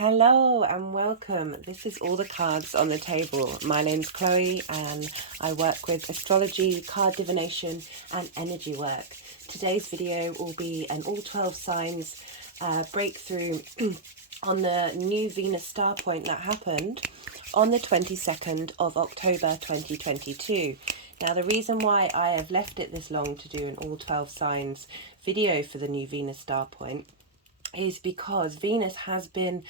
Hello and welcome. This is all the cards on the table. My name's Chloe and I work with astrology, card divination and energy work. Today's video will be an all 12 signs breakthrough on the new Venus star point that happened on the 22nd of October 2022. Now the reason why I have left it this long to do an all 12 signs video for the new Venus star point is because Venus has been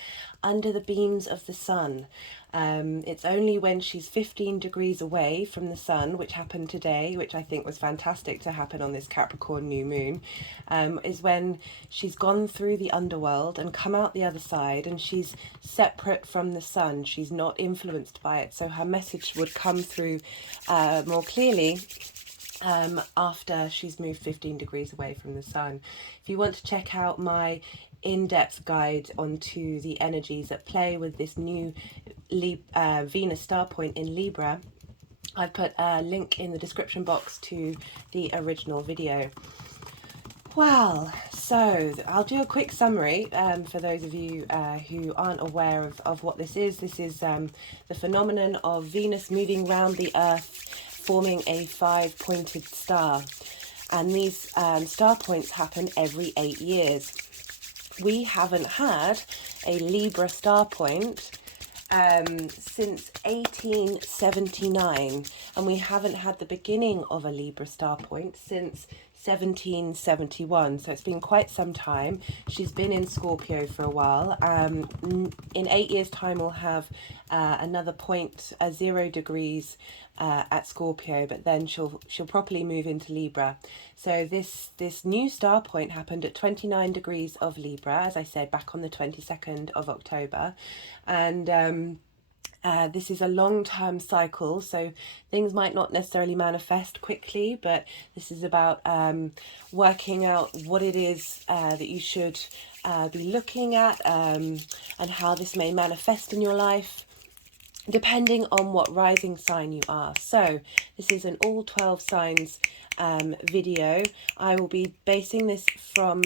under the beams of the sun. It's only when she's 15 degrees away from the sun, which happened today, which I think was fantastic to happen on this Capricorn new moon, is when she's gone through the underworld and come out the other side, and she's separate from the sun. She's not influenced by it, so her message would come through more clearly after she's moved 15 degrees away from the sun. If you want to check out my in-depth guide onto the energies at play with this new Venus star point in Libra, I've put a link in the description box to the original video. Well, so I'll do a quick summary for those of you who aren't aware of what this is. This is the phenomenon of Venus moving round the Earth, forming a 5-pointed star. And these star points happen every 8 years. We haven't had a Libra star point since 1879, and we haven't had the beginning of a Libra star point since 1771, so it's been quite some time. She's been in Scorpio for a while. In 8 years time we'll have another point, 0 degrees at Scorpio, but then she'll properly move into Libra. So this new star point happened at 29 degrees of Libra, as I said, back on the 22nd of October, and this is a long-term cycle, so things might not necessarily manifest quickly, but this is about working out what it is that you should be looking at, and how this may manifest in your life, depending on what rising sign you are. So this is an all 12 signs video. I will be basing this from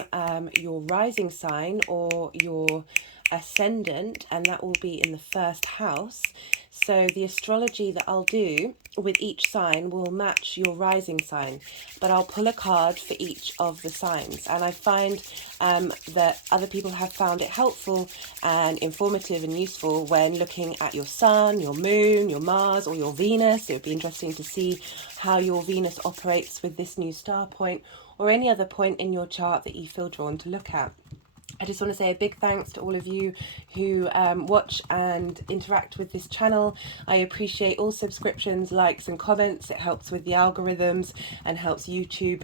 your rising sign or your ascendant, and that will be in the first house. So the astrology that I'll do with each sign will match your rising sign, but I'll pull a card for each of the signs. And I find that other people have found it helpful and informative and useful when looking at your sun, your moon, your Mars, or your Venus. It would be interesting to see how your Venus operates with this new star point, or any other point in your chart that you feel drawn to look at. I just want to say a big thanks to all of you who watch and interact with this channel. I appreciate all subscriptions, likes and comments. It helps with the algorithms and helps YouTube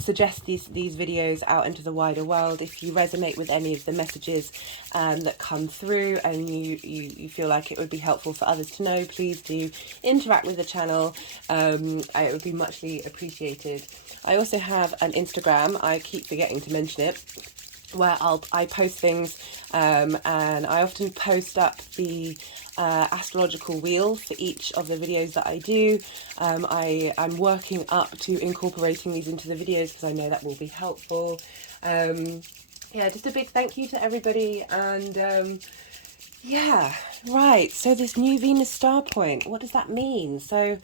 suggest these videos out into the wider world. If you resonate with any of the messages that come through and you feel like it would be helpful for others to know, please do interact with the channel. It would be muchly appreciated. I also have an Instagram, I keep forgetting to mention it, where I post things, and I often post up the astrological wheel for each of the videos that I do. I'm working up to incorporating these into the videos because I know that will be helpful. Yeah, just a big thank you to everybody. And yeah, right, so this new Venus star point, what does that mean? So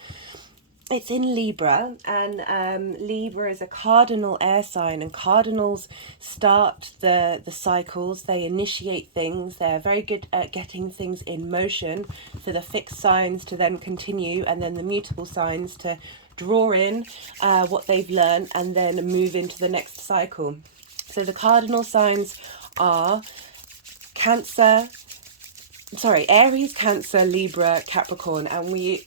it's in Libra, and Libra is a cardinal air sign, and cardinals start the cycles. They initiate things. They're very good at getting things in motion for the fixed signs to then continue, and then the mutable signs to draw in what they've learned and then move into the next cycle. So the cardinal signs are Aries, Cancer, Libra, Capricorn, and we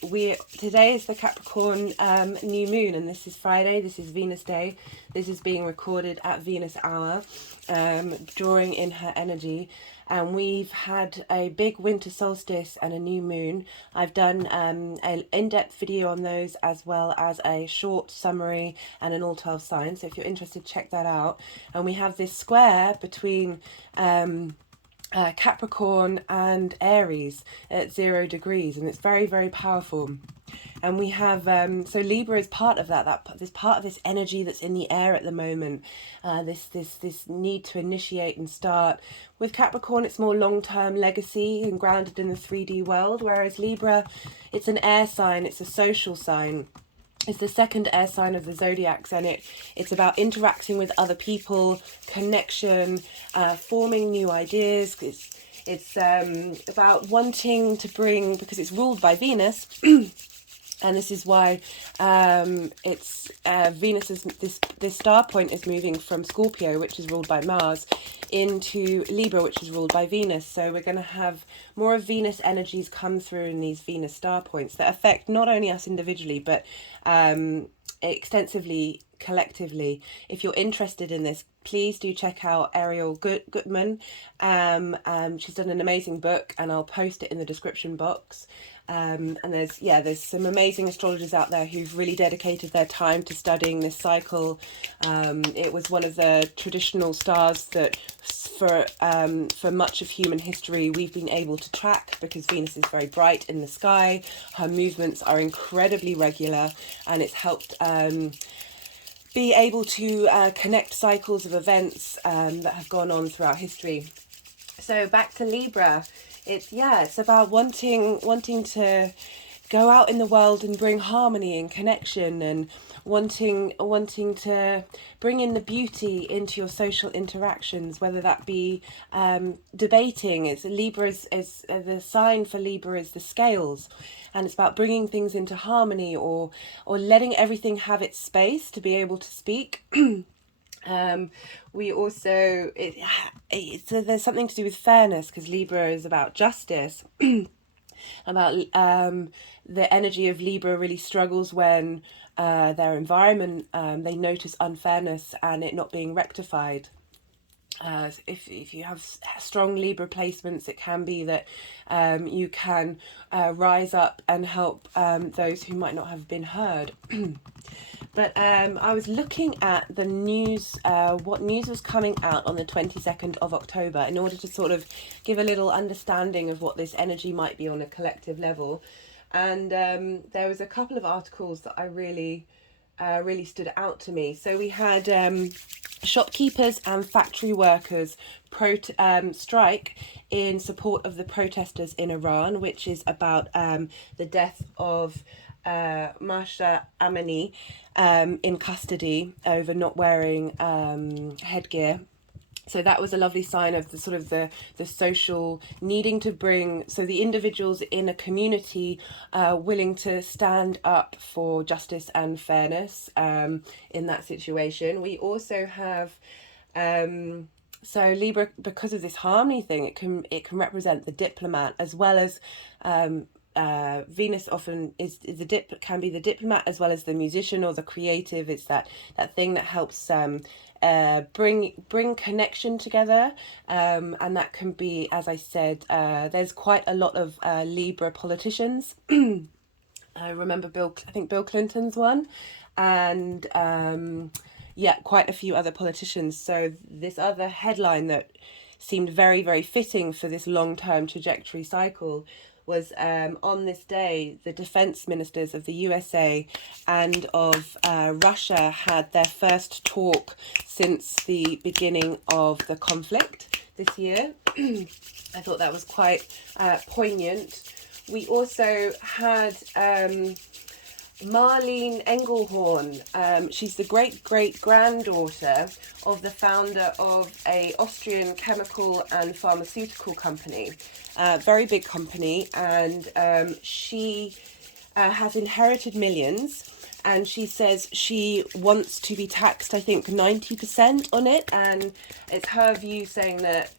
today is the Capricorn new moon, and this is Friday. This is Venus Day. This is being recorded at Venus hour, drawing in her energy, and we've had a big winter solstice and a new moon. I've done an in-depth video on those, as well as a short summary and an all 12 signs, so if you're interested, check that out. And we have this square between Capricorn and Aries at 0 degrees, and it's very, very powerful. And we have so Libra is part of that this part of this energy that's in the air at the moment, this need to initiate and start. With Capricorn, it's more long-term legacy and grounded in the 3D world, whereas Libra, it's an air sign, it's a social sign. It's the second air sign of the zodiacs, and it's about interacting with other people, connection, forming new ideas. It's about wanting to bring, because it's ruled by Venus, and this is why it's Venus is this star point is moving from Scorpio, which is ruled by Mars, into Libra, which is ruled by Venus. So we're going to have more of Venus energies come through in these Venus star points that affect not only us individually, but extensively, collectively. If you're interested in this, please do check out Ariel Gutman. She's done an amazing book, and I'll post it in the description box. And there's some amazing astrologers out there who've really dedicated their time to studying this cycle. It was one of the traditional stars that for much of human history we've been able to track, because Venus is very bright in the sky. Her movements are incredibly regular, and it's helped be able to connect cycles of events that have gone on throughout history. So back to Libra. It's about wanting to go out in the world and bring harmony and connection, and wanting to bring in the beauty into your social interactions, whether that be debating. It's Libra's is the sign for Libra is the scales, and it's about bringing things into harmony, or letting everything have its space to be able to speak. We also there's something to do with fairness, because Libra is about justice. About the energy of Libra really struggles when their environment, they notice unfairness and it not being rectified. If you have strong Libra placements, it can be that you can rise up and help those who might not have been heard. But I was looking at the news, what news was coming out on the 22nd of October, in order to sort of give a little understanding of what this energy might be on a collective level. And there was a couple of articles that I really stood out to me. So we had shopkeepers and factory workers strike in support of the protesters in Iran, which is about the death of Masha Amini in custody over not wearing headgear. So that was a lovely sign of the sort of the social needing to bring, so the individuals in a community willing to stand up for justice and fairness in that situation. We also have so Libra, because of this harmony thing, it can represent the diplomat, as well as Venus often can be the diplomat as well as the musician or the creative. It's that thing that helps bring connection together, and that can be, as I said, there's quite a lot of Libra politicians. I remember I think Bill Clinton's one, and quite a few other politicians. So this other headline that seemed very, very fitting for this long-term trajectory cycle was on this day, the defense ministers of the USA and of Russia had their first talk since the beginning of the conflict this year. I thought that was quite poignant. We also had Marlene Engelhorn. She's the great-great-granddaughter of the founder of a Austrian chemical and pharmaceutical company, very big company, and she has inherited millions, and she says she wants to be taxed, I think, 90% on it, and it's her view saying that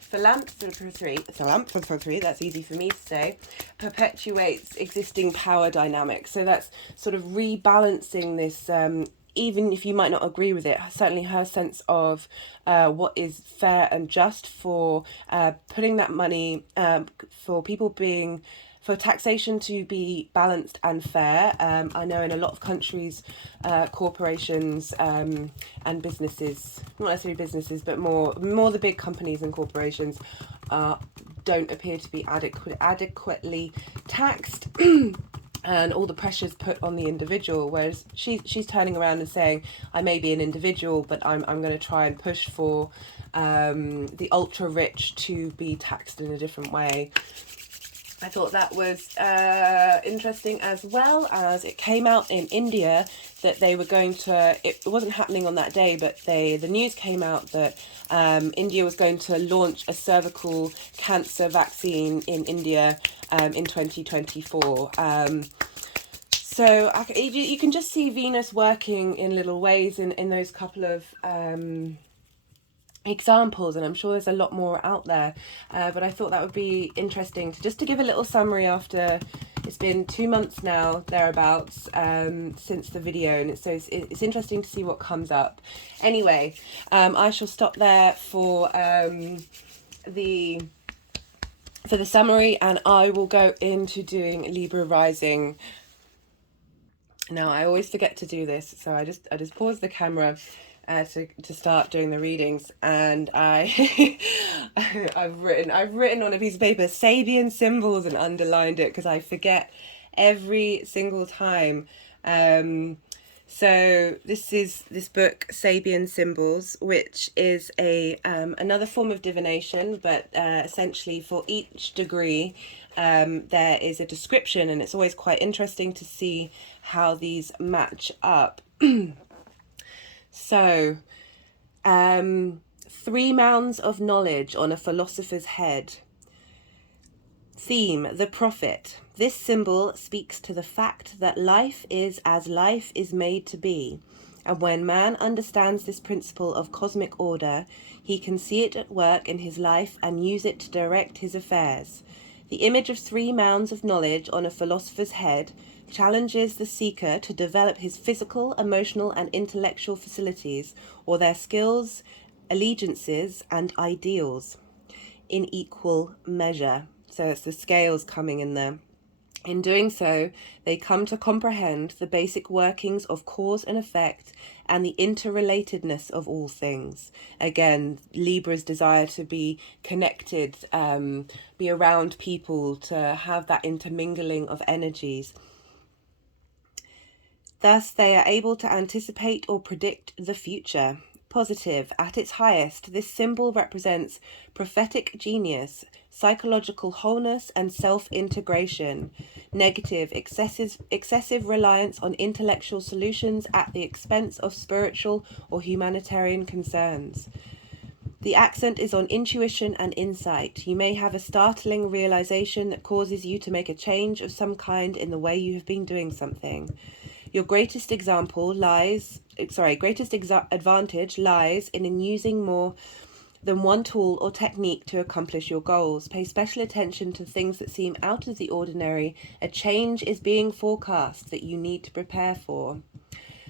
philanthropy, that's easy for me to say, perpetuates existing power dynamics. So that's sort of rebalancing this, even if you might not agree with it, certainly her sense of what is fair and just for putting that money, for people being, for taxation to be balanced and fair. I know in a lot of countries, corporations and businesses, not necessarily businesses, but more the big companies and corporations don't appear to be adequately taxed. And all the pressures put on the individual, whereas she's turning around and saying, I may be an individual, but I'm going to try and push for the ultra rich to be taxed in a different way. I thought that was interesting, as well as it came out in India that they were going to, it wasn't happening on that day, but the news came out that India was going to launch a cervical cancer vaccine in India in 2024. So you can just see Venus working in little ways in those couple of examples, and I'm sure there's a lot more out there, but I thought that would be interesting to give a little summary after it's been 2 months now, thereabouts, since the video, and it's interesting to see what comes up. Anyway, I shall stop there for the summary, and I will go into doing Libra rising. Now, I always forget to do this, so I just pause the camera to start doing the readings, and I've written on a piece of paper Sabian symbols and underlined it because I forget every single time. So this book, Sabian Symbols, which is another form of divination, but essentially for each degree there is a description, and it's always quite interesting to see how these match up. So, 3 mounds of knowledge on a philosopher's head. Theme, the prophet. This symbol speaks to the fact that life is as life is made to be, and when man understands this principle of cosmic order, he can see it at work in his life and use it to direct his affairs. The image of 3 mounds of knowledge on a philosopher's head challenges the seeker to develop his physical, emotional, and intellectual facilities, or their skills, allegiances, and ideals, in equal measure. So it's the scales coming in there. In doing so, they come to comprehend the basic workings of cause and effect and the interrelatedness of all things. Again, Libra's desire to be connected, be around people, to have that intermingling of energies. Thus, they are able to anticipate or predict the future. Positive, at its highest, this symbol represents prophetic genius, psychological wholeness, and self-integration. Negative, excessive reliance on intellectual solutions at the expense of spiritual or humanitarian concerns. The accent is on intuition and insight. You may have a startling realization that causes you to make a change of some kind in the way you have been doing something. Your greatest advantage lies in using more than one tool or technique to accomplish your goals. Pay special attention to things that seem out of the ordinary. A change is being forecast that you need to prepare for.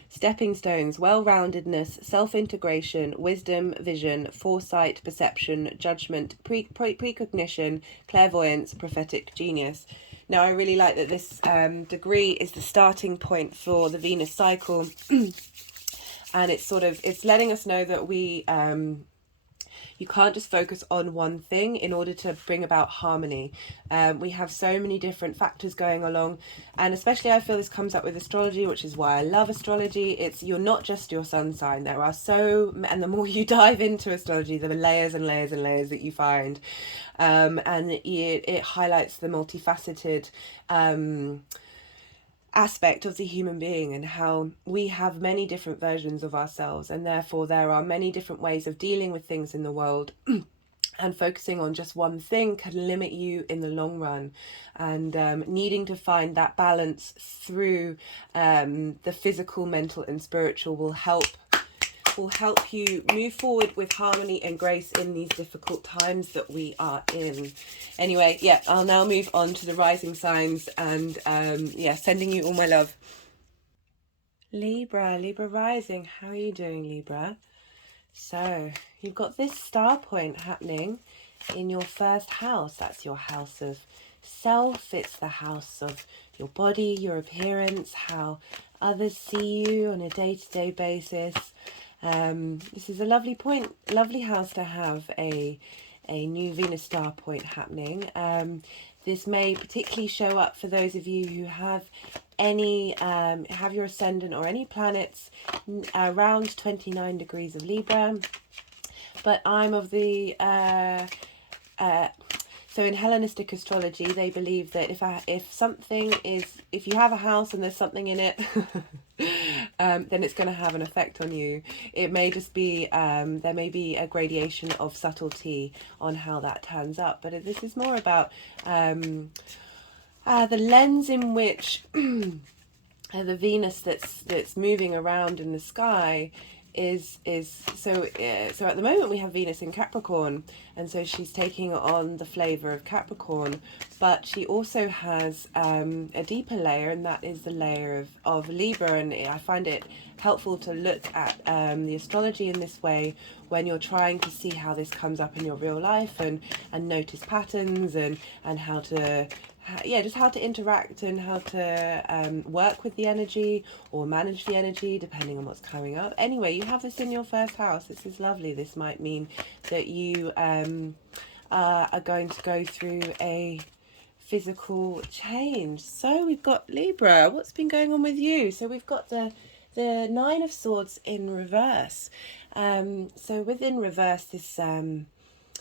Stepping stones, well-roundedness, self-integration, wisdom, vision, foresight, perception, judgment, precognition, clairvoyance, prophetic genius. Now, I really like that this degree is the starting point for the Venus cycle, and it's letting us know that you can't just focus on one thing in order to bring about harmony. We have so many different factors going along, and especially I feel this comes up with astrology, which is why I love astrology. You're not just your sun sign. There are and the more you dive into astrology, the layers and layers and layers that you find, and it highlights the multifaceted aspect of the human being, and how we have many different versions of ourselves, and therefore there are many different ways of dealing with things in the world. And focusing on just one thing can limit you in the long run, and needing to find that balance through the physical, mental, and spiritual will help you move forward with harmony and grace in these difficult times that we are in. Anyway, yeah, I'll now move on to the rising signs, and sending you all my love. Libra rising, how are you doing, Libra? So you've got this star point happening in your first house. That's your house of self. It's the house of your body, your appearance, how others see you on a day-to-day basis. This is a lovely point, lovely house to have a a new Venus star point happening. This may particularly show up for those of you who have any have your ascendant or any planets around 29 degrees of Libra. But I'm of the so in Hellenistic astrology, they believe that if you have a house and there's something in it, then it's going to have an effect on you. It may just be, there may be a gradation of subtlety on how that turns up. But this is more about the lens in which the Venus that's moving around in the sky is so at the moment we have Venus in Capricorn, and so she's taking on the flavor of Capricorn, but she also has a deeper layer, and that is the layer of Libra. And I find it helpful to look at the astrology in this way when you're trying to see how this comes up in your real life, and notice patterns, and how to just how to interact and how to work with the energy or manage the energy depending on what's coming up. Anyway, you have this in your first house. This is lovely. This might mean that you are going to go through a physical change. So we've got Libra. What's been going on with you? So we've got the Nine of Swords in reverse. So within reverse,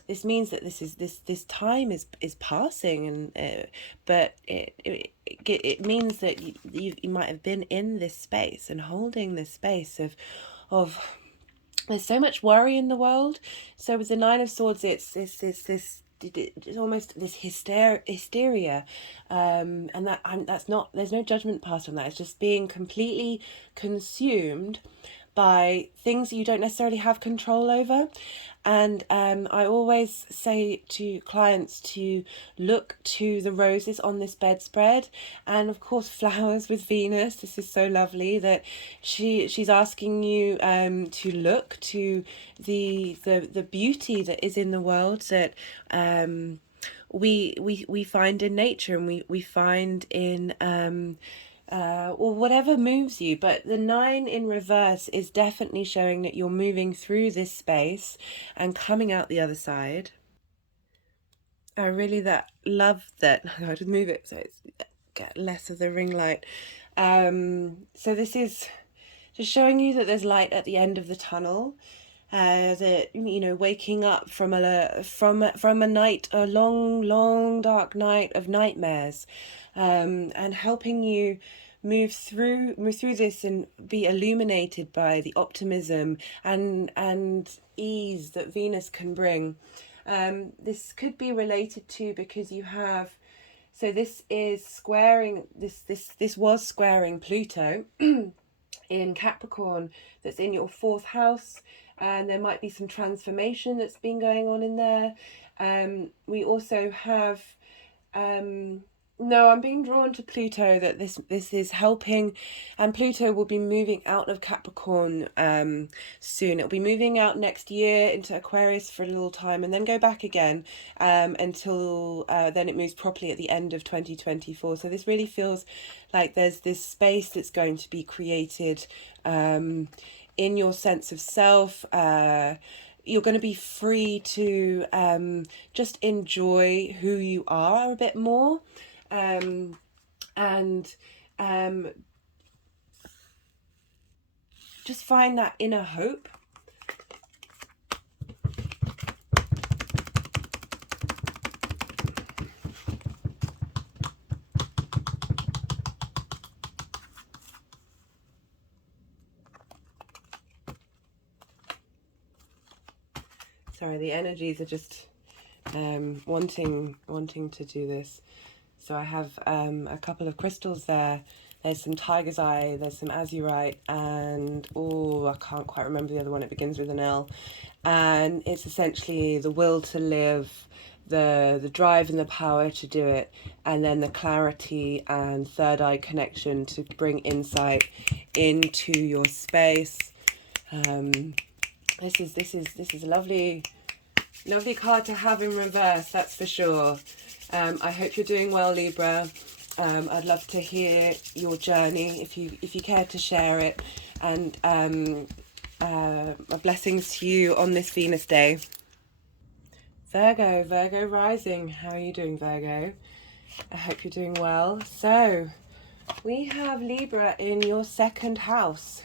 this means that this time is passing, and but it means that you might have been in this space and holding this space of there's so much worry in the world. So with the Nine of Swords, it's almost this hysteria, and that's not, there's no judgment passed on that. It's just being completely consumed by things you don't necessarily have control over. And I always say to clients to look to the roses on this bedspread, and of course flowers with Venus. This is so lovely that she's asking you to look to the beauty that is in the world, that we find in nature, and we find in or whatever moves you. But the Nine in reverse is definitely showing that you're moving through this space and coming out the other side. I really love that. I'll just move it so it's get less of the ring light. So this is just showing you that there's light at the end of the tunnel. That, you know, waking up from a night, a long dark night of nightmares, and helping you move through this and be illuminated by the optimism and ease that Venus can bring. This could be related to, because you have, so this is squaring, this was squaring Pluto in Capricorn, that's in your fourth house, and there might be some transformation that's been going on in there. We also have no, I'm being drawn to Pluto, that this is helping, and Pluto will be moving out of Capricorn soon. It'll be moving out next year into Aquarius for a little time, and then go back again until then it moves properly at the end of 2024. So this really feels like there's this space that's going to be created in your sense of self. You're going to be free to just enjoy who you are a bit more. Just find that inner hope. Sorry, the energies are just wanting to do this. So I have a couple of crystals there. There's some tiger's eye, there's some azurite, and I can't quite remember the other one. It begins with an L, and it's essentially the will to live, the drive and the power to do it, and then the clarity and third eye connection to bring insight into your space. This is a lovely card to have in reverse, that's for sure. I hope you're doing well, Libra. I'd love to hear your journey if you care to share it, and my blessings to you on this Venus day. Virgo, Virgo rising. How are you doing, Virgo? I hope you're doing well. So, we have Libra in your second house.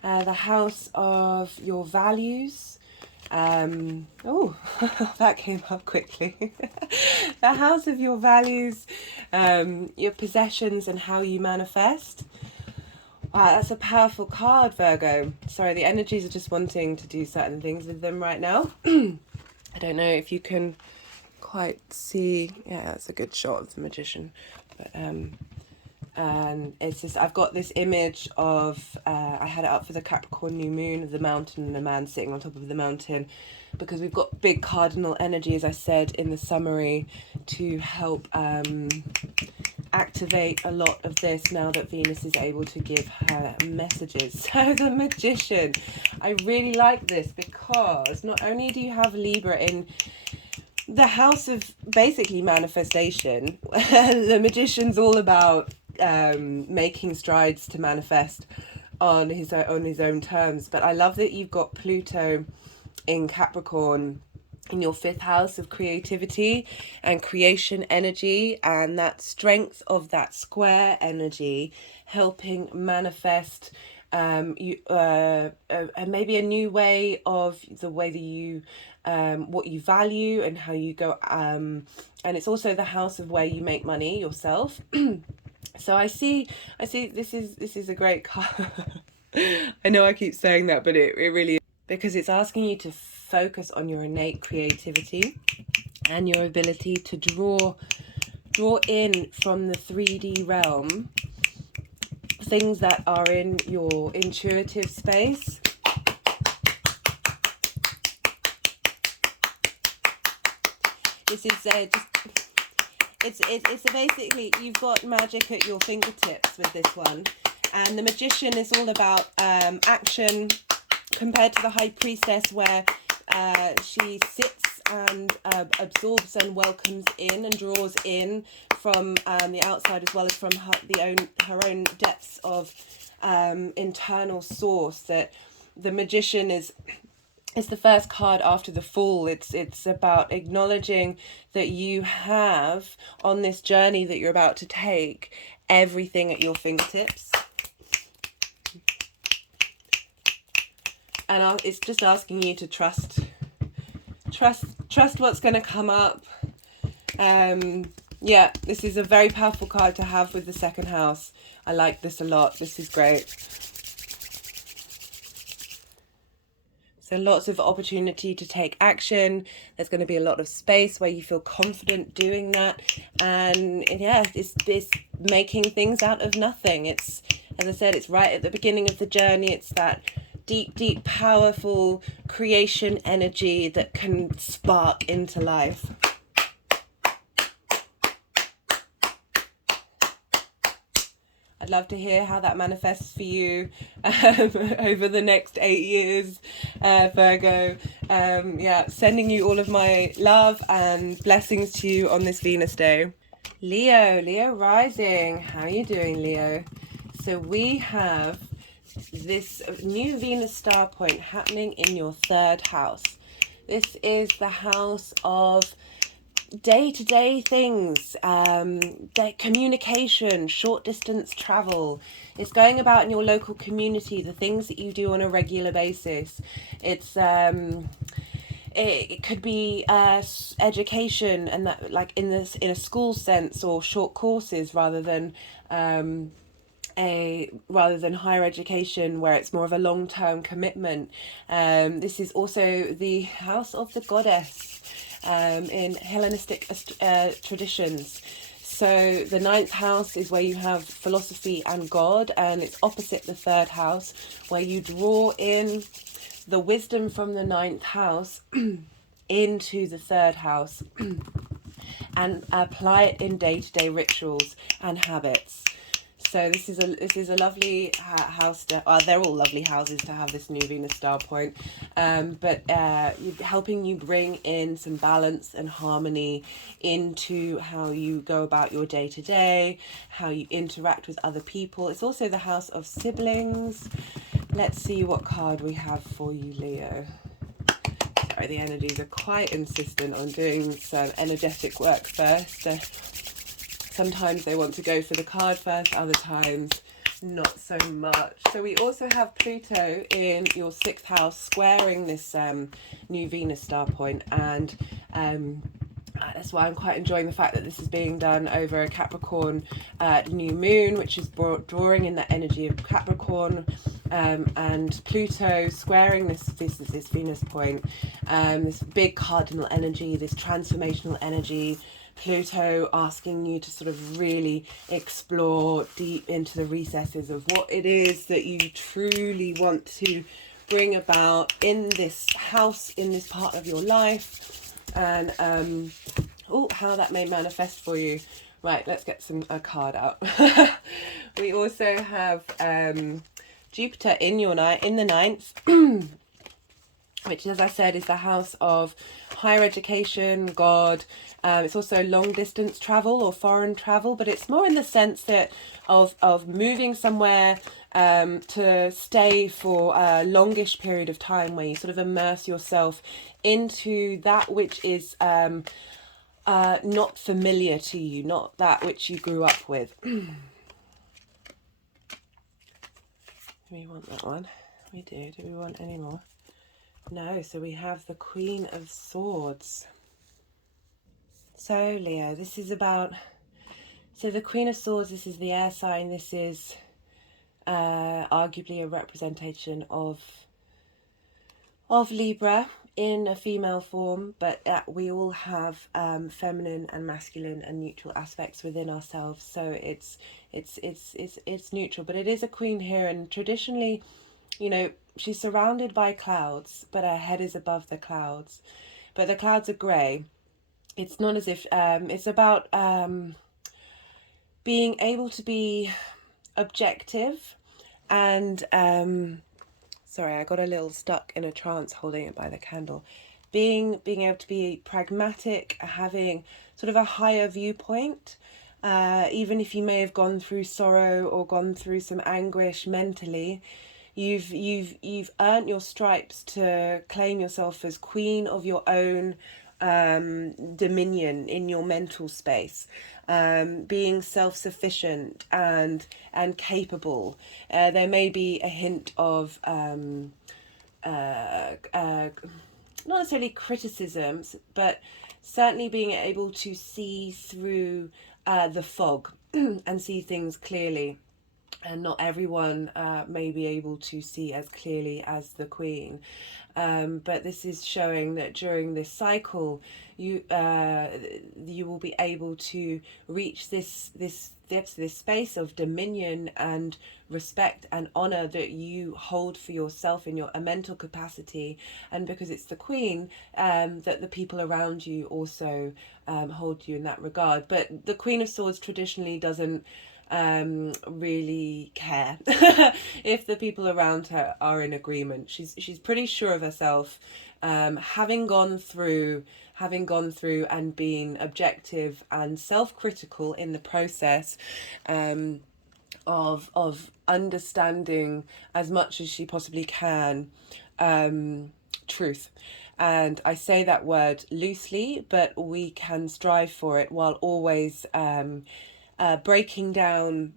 The house of your values. Oh, that came up quickly. The house of your values, your possessions and how you manifest. Wow, that's a powerful card, Virgo. Sorry, the energies are just wanting to do certain things with them right now. I don't know if you can quite see. Yeah, that's a good shot of the Magician. But and it's just, I've got this image of, I had it up for the Capricorn new moon, of the mountain and a man sitting on top of the mountain, because we've got big cardinal energy, as I said in the summary, to help activate a lot of this now that Venus is able to give her messages. So the Magician, I really like this because not only do you have Libra in the house of basically manifestation, the Magician's all about making strides to manifest on his own terms. But I love that you've got Pluto in Capricorn in your fifth house of creativity and creation energy, and that strength of that square energy helping manifest maybe a new way of the way that you what you value and how you go, and it's also the house of where you make money yourself. So I see this is a great card. I know I keep saying that, but it really is, because it's asking you to focus on your innate creativity and your ability to draw in from the 3D realm things that are in your intuitive space. This is it's basically, you've got magic at your fingertips with this one, and the Magician is all about action, compared to the High Priestess, where she sits and absorbs and welcomes in and draws in from the outside, as well as from her own depths of internal source. That the Magician is the first card after the Fool. It's about acknowledging that you have, on this journey that you're about to take, everything at your fingertips. And it's just asking you to trust what's going to come up. Yeah, this is a very powerful card to have with the second house. I like this a lot. This is great. So lots of opportunity to take action. There's going to be a lot of space where you feel confident doing that. And yeah, it's making things out of nothing. It's, as I said, it's right at the beginning of the journey. It's that deep, powerful creation energy that can spark into life. I'd love to hear how that manifests for you over the next 8 years, Virgo. Yeah, sending you all of my love and blessings to you on this Venus day. Leo rising. How are you doing, Leo? So we have this new Venus Star Point happening in your third house. This is the house of day-to-day things, communication, short distance travel. It's going about in your local community, the things that you do on a regular basis. It's it could be education, and that, like in a school sense, or short courses, rather than higher education, where it's more of a long-term commitment. This is also the house of the goddess in Hellenistic traditions. So the ninth house is where you have philosophy and God, and it's opposite the third house, where you draw in the wisdom from the ninth house into the third house and apply it in day-to-day rituals and habits. So this is a lovely house to, they're all lovely houses to have this new Venus Star Point, but helping you bring in some balance and harmony into how you go about your day-to-day, how you interact with other people. It's also the house of siblings. Let's see what card we have for you, Leo. Sorry, the energies are quite insistent on doing some energetic work first. Sometimes they want to go for the card first, other times not so much. So we also have Pluto in your 6th house squaring this new Venus star point, and that's why I'm quite enjoying the fact that this is being done over a Capricorn new moon, which is drawing in the energy of Capricorn, and Pluto squaring this Venus point, this big cardinal energy, this transformational energy. Pluto asking you to sort of really explore deep into the recesses of what it is that you truly want to bring about in this house, in this part of your life, and how that may manifest for you. Right, let's get a card out. We also have Jupiter in the 9th, which, as I said, is the house of higher education, God. It's also long distance travel or foreign travel, but it's more in the sense that of moving somewhere to stay for a longish period of time, where you sort of immerse yourself into that which is not familiar to you, not that which you grew up with. Do we want that one? We do. Do we want any more? No. So we have the Queen of Swords. So Leo, this is about, so the Queen of Swords, this is the air sign. This is arguably a representation of Libra in a female form, but we all have feminine and masculine and neutral aspects within ourselves. So it's neutral, but it is a queen here, and traditionally, you know, she's surrounded by clouds, but her head is above the clouds. But the clouds are grey. It's not as if it's about being able to be objective and sorry, I got a little stuck in a trance holding it by the candle. Being able to be pragmatic, having sort of a higher viewpoint, even if you may have gone through sorrow or gone through some anguish mentally, you've earned your stripes to claim yourself as queen of your own dominion in your mental space, being self-sufficient and capable. There may be a hint of not necessarily criticisms, but certainly being able to see through the fog and see things clearly. And not everyone may be able to see as clearly as the Queen. But this is showing that during this cycle, you will be able to reach this space of dominion and respect and honor that you hold for yourself in your mental capacity, and because it's the Queen, that the people around you also hold you in that regard. But the Queen of Swords traditionally doesn't really care if the people around her are in agreement. She's pretty sure of herself, having gone through and been objective and self-critical in the process, of understanding as much as she possibly can truth. And I say that word loosely, but we can strive for it while always breaking down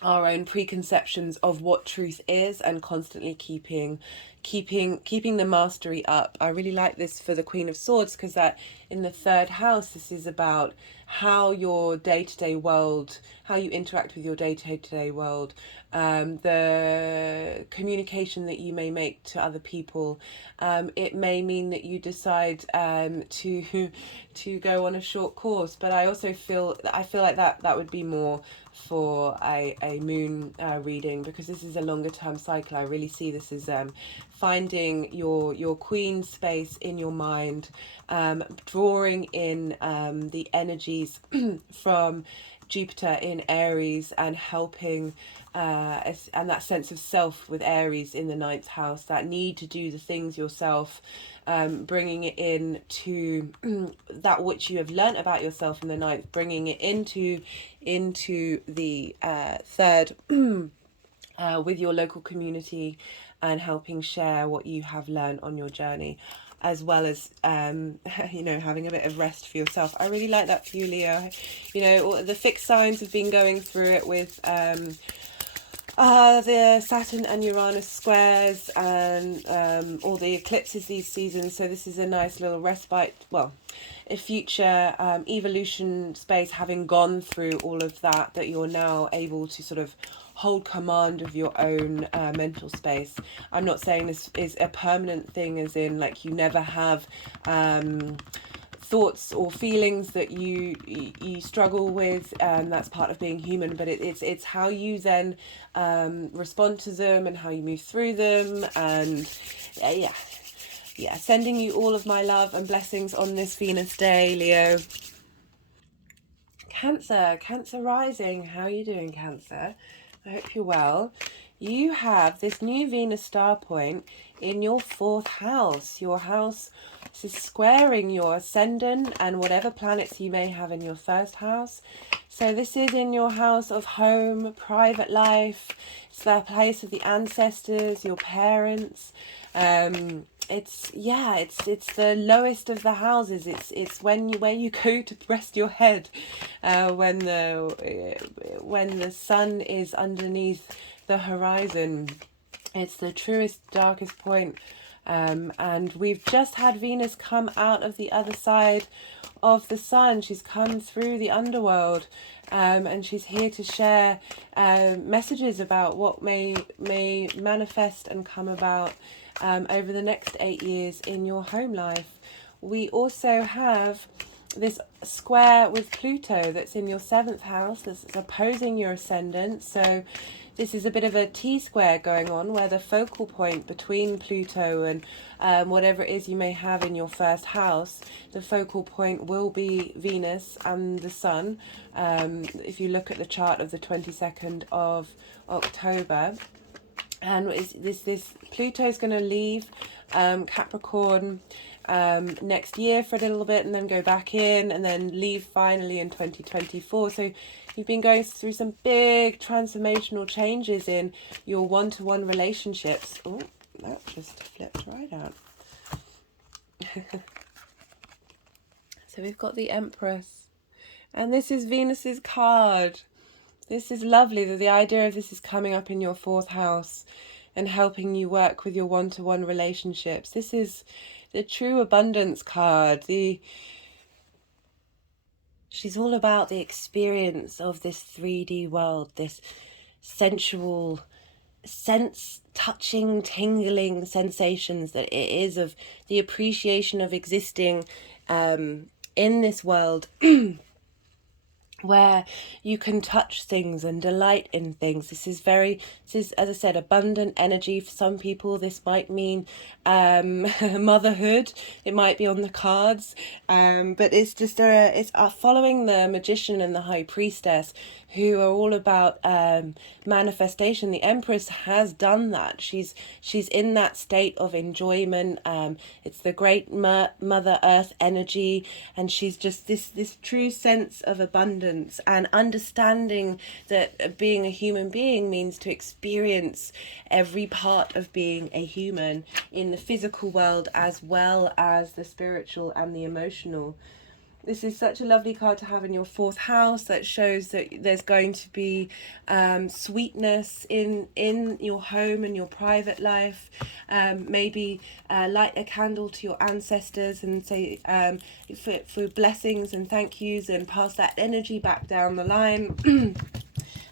our own preconceptions of what truth is, and constantly keeping the mastery up. I really like this for the Queen of Swords, because that in the 3rd house, this is about how your day-to-day world, how you interact with your day-to-day world, the communication that you may make to other people. It may mean that you decide to go on a short course, but I also feel like that would be more for a moon reading, because this is a longer term cycle. I really see this as finding your queen space in your mind, drawing in the energies from Jupiter in Aries, and helping and that sense of self with Aries in the 9th house, that need to do the things yourself, bringing it in to that which you have learnt about yourself in the 9th, bringing it into the 3rd with your local community, and helping share what you have learned on your journey. as well as you know, having a bit of rest for yourself. I really like that for you, Leo. You know, the fixed signs have been going through it with the Saturn and Uranus squares and all the eclipses these seasons. So this is a nice little respite, well, a future evolution space, having gone through all of that, that you're now able to sort of hold command of your own mental space. I'm not saying this is a permanent thing, as in like you never have thoughts or feelings that you struggle with, and that's part of being human, but it's how you then respond to them and how you move through them. And yeah, sending you all of my love and blessings on this Venus day, Leo. Cancer rising, how are you doing, Cancer? I hope you're well. You have this new Venus star point in your 4th house. Your house, this is squaring your ascendant and whatever planets you may have in your 1st house. So this is in your house of home, private life. It's the place of the ancestors, your parents. It's the lowest of the houses. It's where you go to rest your head, when the sun is underneath the horizon. It's the truest, darkest point. And we've just had Venus come out of the other side of the sun. She's come through the underworld, and she's here to share messages about what may manifest and come about over the next 8 years in your home life. We also have this square with Pluto that's in your 7th house, that's opposing your ascendant. So this is a bit of a T-square going on, where the focal point between Pluto and whatever it is you may have in your 1st house, the focal point will be Venus and the Sun. If you look at the chart of the 22nd of October, and this Pluto's going to leave Capricorn next year for a little bit, and then go back in, and then leave finally in 2024. So you've been going through some big transformational changes in your one-to-one relationships. Oh, that just flipped right out. So we've got the Empress, and this is Venus's card. This is lovely, that the idea of this is coming up in your 4th house and helping you work with your one-to-one relationships. This is the true abundance card. She's all about the experience of this 3D world, this sensual, touching, tingling sensations that it is, of the appreciation of existing in this world. Where you can touch things and delight in things. This is, as I said, abundant energy. For some people, this might mean motherhood. It might be on the cards, but it's just it's following the magician and the high priestess, who are all about manifestation. The Empress has done that. She's in that state of enjoyment. It's the great Mother Earth energy, and she's just this true sense of abundance and understanding that being a human being means to experience every part of being a human in the physical world, as well as the spiritual and the emotional. This is such a lovely card to have in your 4th house. That shows that there's going to be sweetness in your home and your private life. Maybe light a candle to your ancestors and say for blessings and thank yous, and pass that energy back down the line.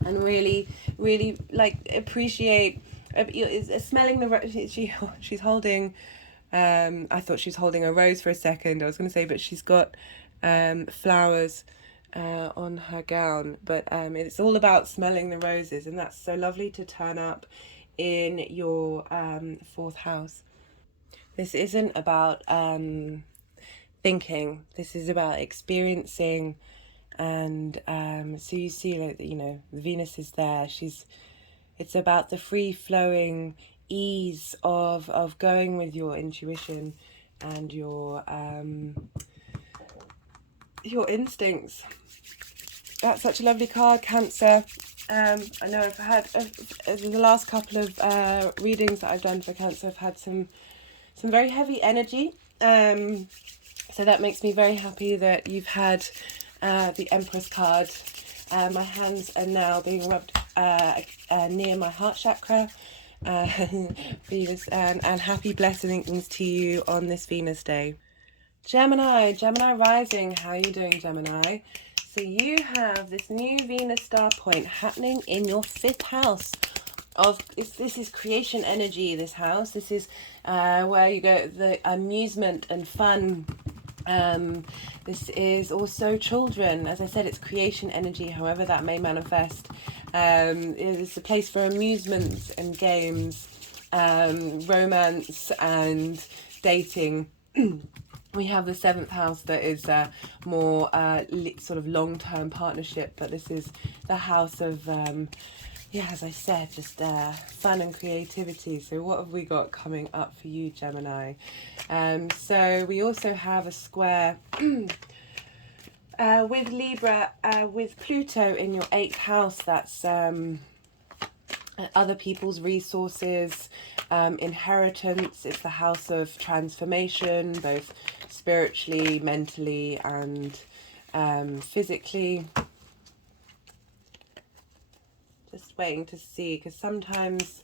And really like appreciate smelling the she's holding I thought she was holding a rose for a second, I was going to say, but she's got flowers on her gown. But it's all about smelling the roses, and that's so lovely to turn up in your 4th house. This isn't about thinking, this is about experiencing. And so you see, like, you know, Venus is there. It's about the free flowing ease of going with your intuition and your instincts. That's such a lovely card, Cancer. I know I've had the last couple of readings that I've done for Cancer, I've had some very heavy energy. So that makes me very happy that you've had the Empress card. My hands are now being rubbed near my heart chakra. Venus, and happy blessings to you on this Venus day. Gemini rising. How are you doing, Gemini? So you have this new Venus Star Point happening in your 5th house. This is creation energy, this house. This is where you go, the amusement and fun. This is also children. As I said, it's creation energy, however that may manifest. It's a place for amusements and games, romance and dating. We have the 7th house that is more sort of long-term partnership, but this is the house of, yeah, as I said, just fun and creativity. So what have we got coming up for you, Gemini? So we also have a square with Libra, with Pluto in your 8th house. That's other people's resources, inheritance. It's the house of transformation, both spiritually, mentally, and physically. Just waiting to see, because sometimes,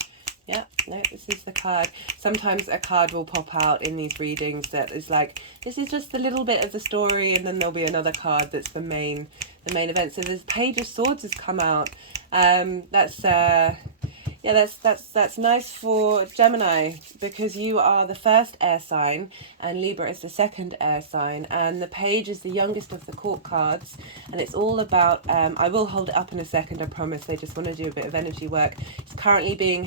yeah, no, this is the card. Sometimes a card will pop out in these readings that is like, this is just a little bit of the story, and then there'll be another card that's the main event. So the Page of Swords has come out. Yeah, that's nice for Gemini, because you are the first air sign and Libra is the 2nd air sign, and the Page is the youngest of the court cards, and it's all about, I will hold it up in a second, I promise. I just want to do a bit of energy work. It's currently being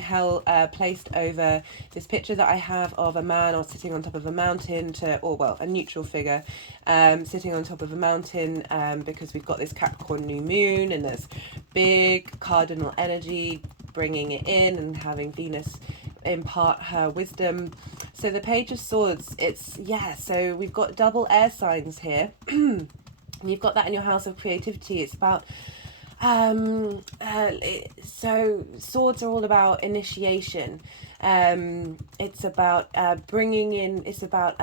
placed over this picture that I have of a man or sitting on top of a mountain, a neutral figure sitting on top of a mountain, because we've got this Capricorn new moon and there's big cardinal energy bringing it in and having Venus impart her wisdom. So the Page of Swords, so we've got double air signs here. And you've got that in your house of creativity. It's about so swords are all about initiation. It's about bringing in, it's about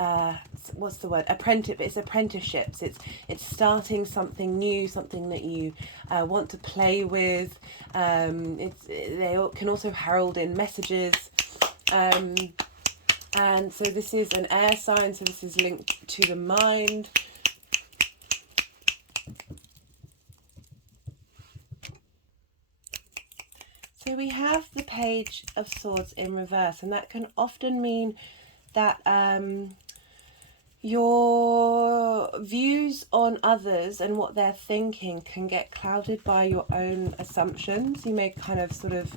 what's the word, it's apprenticeships. It's starting something new, something that you want to play with. They can also herald in messages, and so this is an air sign, so this is linked to the mind. So we have the Page of Swords in reverse, and that can often mean that your views on others and what they're thinking can get clouded by your own assumptions. You may kind of sort of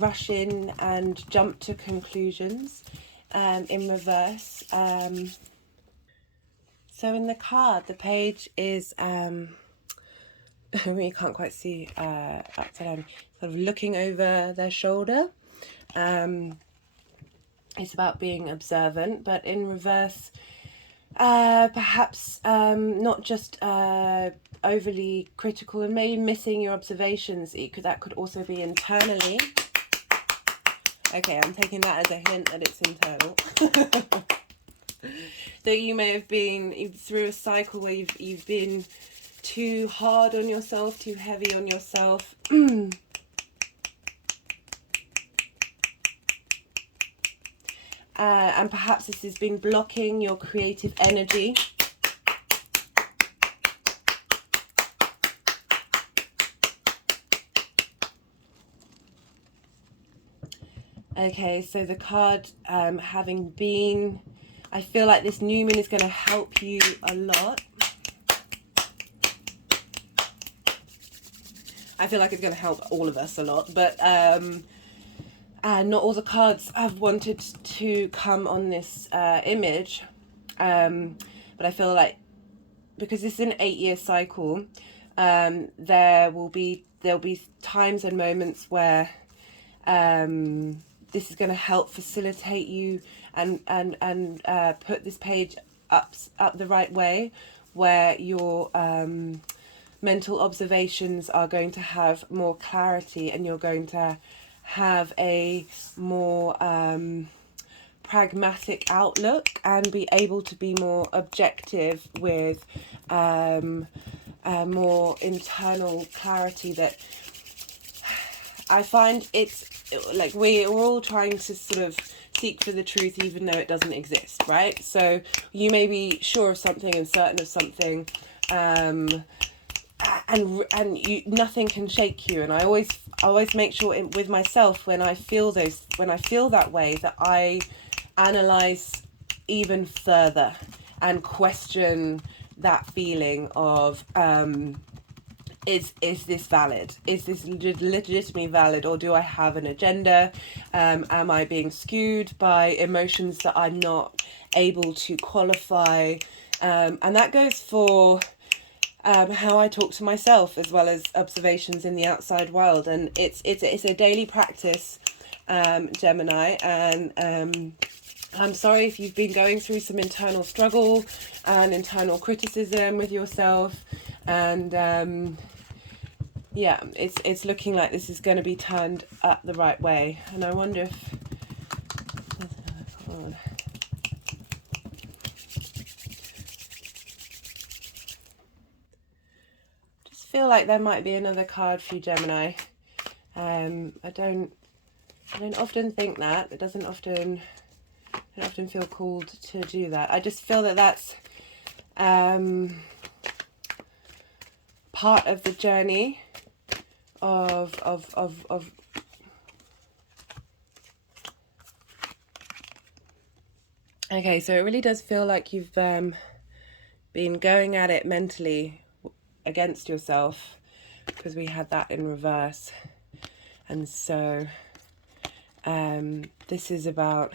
rush in and jump to conclusions in reverse. So in the card, the Page is... you can't quite see upside down, sort of looking over their shoulder. It's about being observant, but in reverse, perhaps not just overly critical and maybe missing your observations. That could also be internally. Okay, I'm taking that as a hint that it's internal. That you may have been through a cycle where you've been too hard on yourself, too heavy on yourself. And perhaps this has been blocking your creative energy. Okay, so the card having been, I feel like this new moon is going to help you a lot. I feel like it's going to help all of us a lot, but not all the cards have wanted to come on this image, but I feel like because this is an 8-year cycle, there'll be times and moments where this is going to help facilitate you and put this page up the right way, where your mental observations are going to have more clarity, and you're going to have a more pragmatic outlook and be able to be more objective with more internal clarity. That I find it's like we're all trying to sort of seek for the truth even though it doesn't exist, right? So you may be sure of something and certain of something, and you, nothing can shake you. And I always make sure with myself when I feel that way, that I analyze even further and question that feeling of is this valid? Is this legitimately valid, or do I have an agenda? Am I being skewed by emotions that I'm not able to qualify? And that goes for how I talk to myself, as well as observations in the outside world. And it's a daily practice, Gemini, and I'm sorry if you've been going through some internal struggle and internal criticism with yourself, and yeah, it's looking like this is going to be turned up the right way. And I wonder if there's another card. Just feel like there might be another card for you, Gemini. I don't often think that. It doesn't often. I don't often feel called to do that. I just feel that that's part of the journey of okay, so it really does feel like you've been going at it mentally against yourself, because we had that in reverse. And so this is about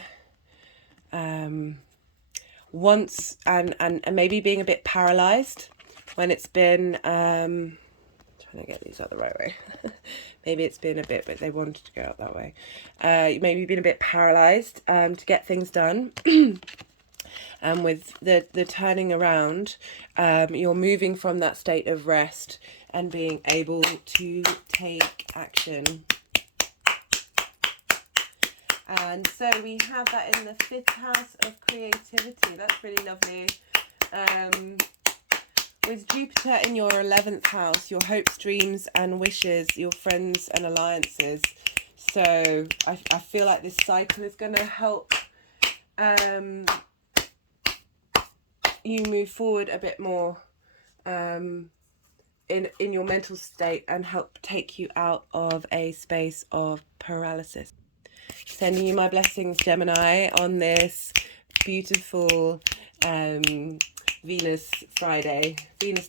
once and maybe being a bit paralyzed when it's been trying to get these out the right way. Maybe it's been a bit, but they wanted to go out that way. Maybe been a bit paralyzed to get things done. And with the turning around, you're moving from that state of rest and being able to take action. And so we have that in the 5th house of creativity. That's really lovely. With Jupiter in your 11th house, your hopes, dreams and wishes, your friends and alliances. So I feel like this cycle is going to help you move forward a bit more in your mental state, and help take you out of a space of paralysis. Sending you my blessings, Gemini, on this beautiful Venus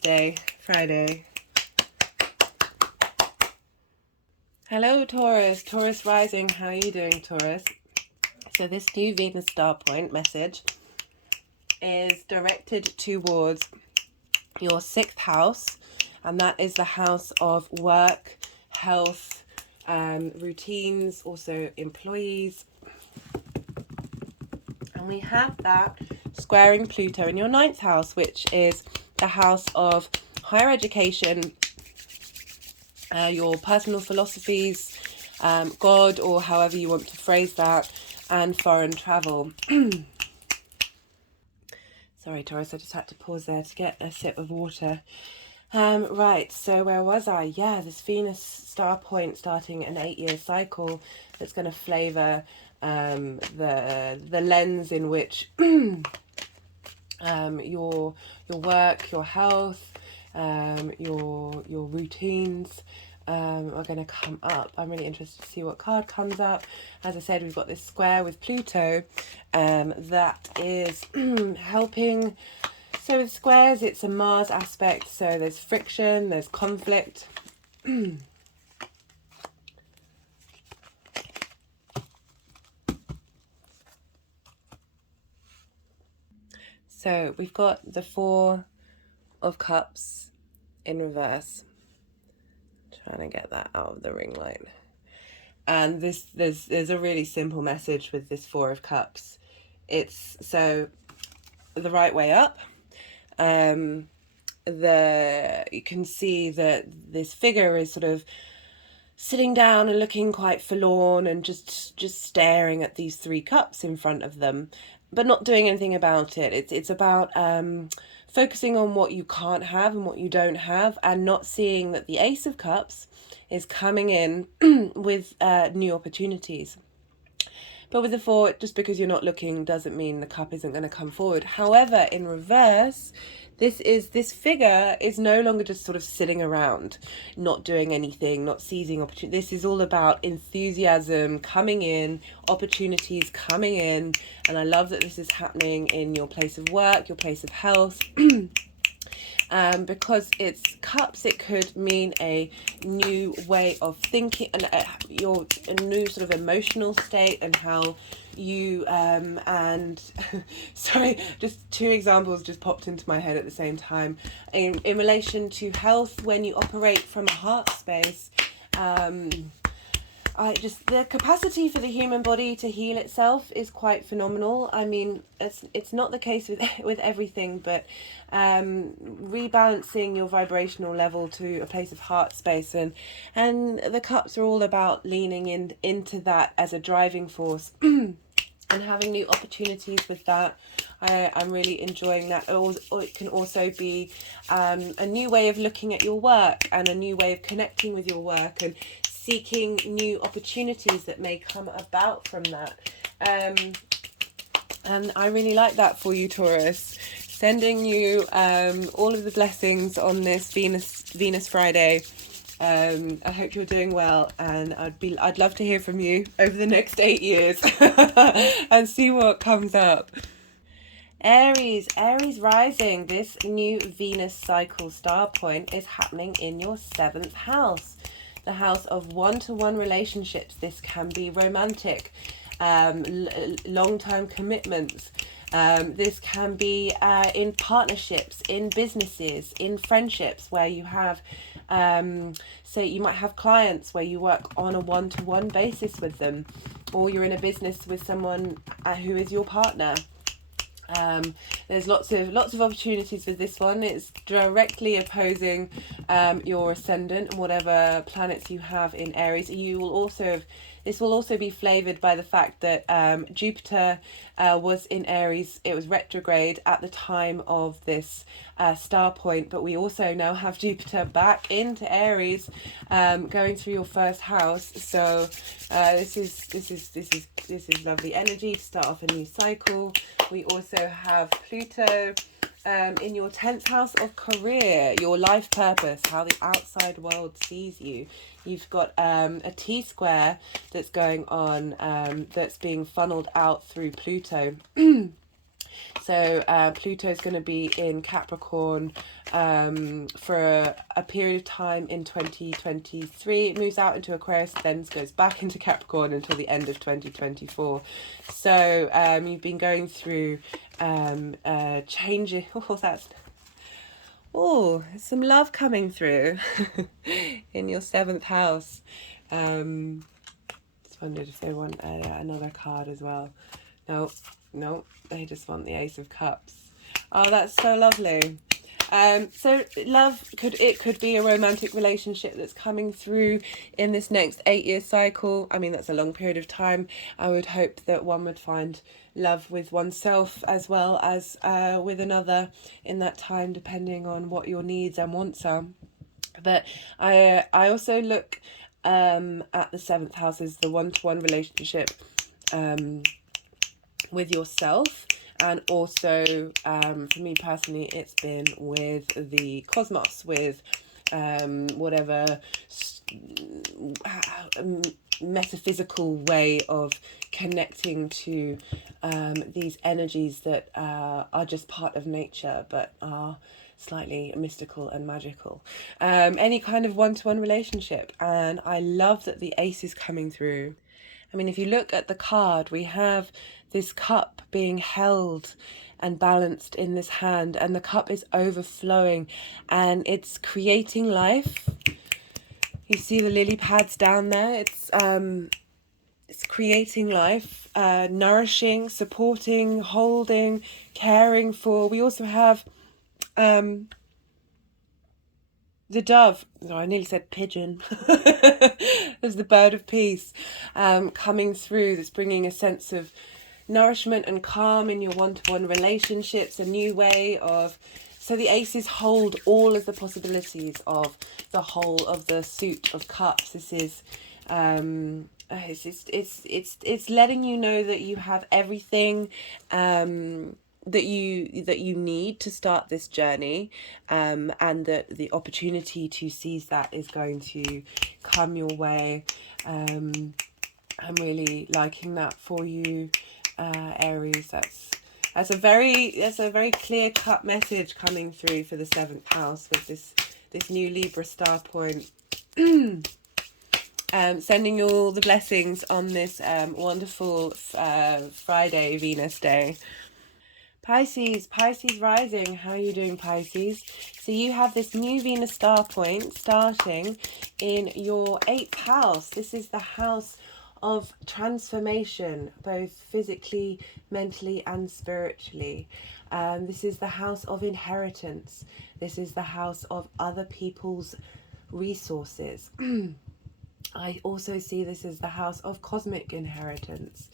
Day, Friday. Hello, Taurus rising. How are you doing, Taurus? So this new Venus Star Point message is directed towards your 6th house, and that is the house of work, health, routines, also employees. And we have that squaring Pluto in your 9th house, which is the house of higher education, your personal philosophies, God, or however you want to phrase that, and foreign travel. Sorry, Taurus, I just had to pause there to get a sip of water. Right, so where was I? Yeah, this Venus Star Point starting an 8-year cycle that's going to flavour the lens in which your work, your health, your routines are going to come up. I'm really interested to see what card comes up. As I said, we've got this square with Pluto that is helping. So with squares, it's a Mars aspect, so there's friction, there's conflict. So we've got the 4 of Cups in reverse. Trying to get that out of the ring light. And there's a really simple message with this 4 of Cups. It's so the right way up. You can see that this figure is sort of sitting down and looking quite forlorn and just staring at these three cups in front of them, but not doing anything about it. It's about focusing on what you can't have and what you don't have, and not seeing that the Ace of Cups is coming in with new opportunities. But with the four, just because you're not looking doesn't mean the cup isn't going to come forward. However, in reverse, this figure is no longer just sort of sitting around, not doing anything, not seizing opportunity. This is all about enthusiasm coming in, opportunities coming in, and I love that this is happening in your place of work, your place of health. Because it's cups, it could mean a new way of thinking and a new sort of emotional state, and how you and sorry, just two examples just popped into my head at the same time in relation to health. When you operate from a heart space, the capacity for the human body to heal itself is quite phenomenal. I mean, it's not the case with everything, but rebalancing your vibrational level to a place of heart space, and the cups are all about leaning into that as a driving force. And having new opportunities with that. I'm really enjoying that. Or it can also be a new way of looking at your work, and a new way of connecting with your work, and seeking new opportunities that may come about from that. And I really like that for you, Taurus. Sending you all of the blessings on this Venus Friday. I hope you're doing well, and I'd love to hear from you over the next 8 years and see what comes up. Aries rising. This new Venus cycle star point is happening in your 7th house, the house of one-to-one relationships. This can be romantic, long-term commitments. This can be in partnerships, in businesses, in friendships, where you have so you might have clients where you work on a one-to-one basis with them, or you're in a business with someone who is your partner. There's lots of opportunities with this one. It's directly opposing your ascendant and whatever planets you have in Aries. This will also be flavored by the fact that Jupiter was in Aries. It was retrograde at the time of this star point, but we also now have Jupiter back into Aries, going through your 1st house. So this is lovely energy to start off a new cycle. We also have Pluto in your 10th house of career, your life purpose, how the outside world sees you. You've got a T-square that's going on, that's being funneled out through Pluto. So Pluto is going to be in Capricorn for a period of time in 2023. It moves out into Aquarius, then goes back into Capricorn until the end of 2024. So you've been going through changing. Some love coming through in your 7th house. Just wondered if they want another card as well. No, they just want the Ace of Cups. Oh, that's so lovely. So love could be a romantic relationship that's coming through in this next 8-year cycle. I mean, that's a long period of time. I would hope that one would find love with oneself as well as with another in that time, depending on what your needs and wants are. But I also look at the 7th house as the one-to-one relationship with yourself, and also for me personally, it's been with the cosmos, with whatever metaphysical way of connecting to these energies that are just part of nature, but are slightly mystical and magical. Any kind of one-to-one relationship. And I love that the Ace is coming through. I mean, if you look at the card, we have this cup being held and balanced in this hand, and the cup is overflowing and it's creating life. You see the lily pads down there. It's creating life, nourishing, supporting, holding, caring for. We also have the the dove, oh, I nearly said pigeon, there's the bird of peace coming through, that's bringing a sense of nourishment and calm in your one-to-one relationships, a new way of, so the aces hold all of the possibilities of the whole of the suit of cups. This is it's letting you know that you have everything that you need to start this journey, and that the opportunity to seize that is going to come your way. I'm really liking that for you, Aries. That's a very clear-cut message coming through for the 7th house with this new Libra star point. Sending you all the blessings on this wonderful Friday Venus day. Pisces rising. How are you doing, Pisces? So you have this new Venus star point starting in your 8th house. This is the house of transformation, both physically, mentally, and spiritually. This is the house of inheritance. This is the house of other people's resources. I also see this as the house of cosmic inheritance.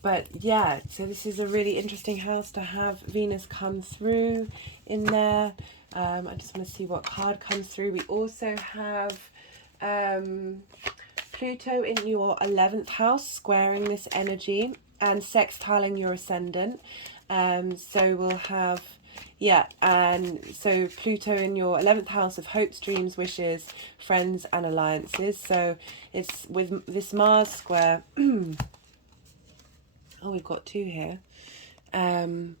But yeah, so this is a really interesting house to have Venus come through in there. I just want to see what card comes through. We also have Pluto in your 11th house squaring this energy and sextiling your ascendant. So we'll have, yeah, and so Pluto in your 11th house of hopes, dreams, wishes, friends and alliances. So it's with this Mars square. Oh, we've got 2 here. Do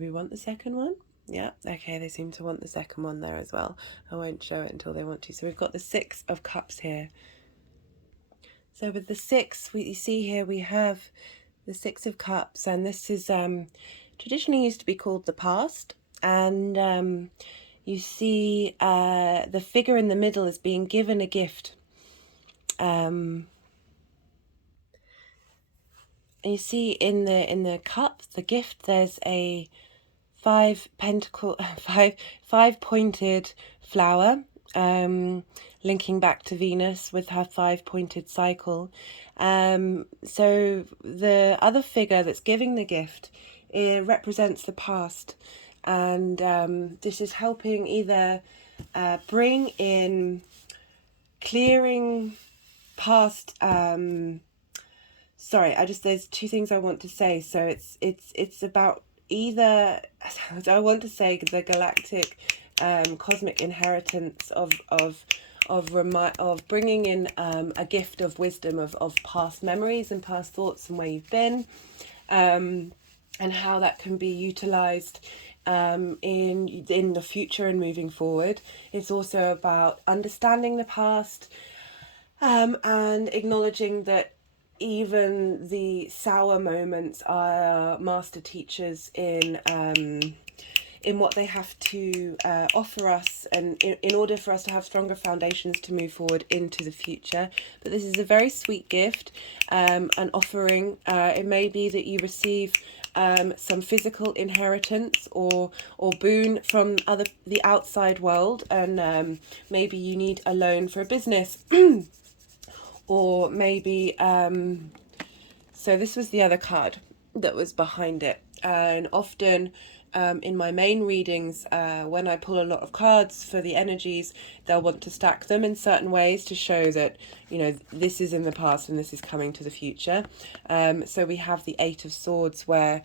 we want the second one? Yeah, okay, they seem to want the second one there as well. I won't show it until they want to. So we've got the 6 of cups here. So with the 6, you see here we have the 6 of cups, and this is traditionally used to be called the past. And you see the figure in the middle is being given a gift. You see in the cup, the gift, there's a 5-pointed flower, linking back to Venus with her 5-pointed cycle. So the other figure that's giving the gift, it represents the past, and this is helping either bring in clearing past. Sorry, there's 2 things I want to say. So it's about either, I want to say the galactic cosmic inheritance of bringing in a gift of wisdom of past memories and past thoughts and where you've been, and how that can be utilized in the future and moving forward. It's also about understanding the past, and acknowledging that even the sour moments are master teachers in what they have to offer us, and in order for us to have stronger foundations to move forward into the future. But this is a very sweet gift, an offering. It may be that you receive some physical inheritance or boon from the outside world, and maybe you need a loan for a business. Or maybe, so this was the other card that was behind it. And often in my main readings, when I pull a lot of cards for the energies, they'll want to stack them in certain ways to show that, you know, this is in the past and this is coming to the future. So we have the 8 of Swords, where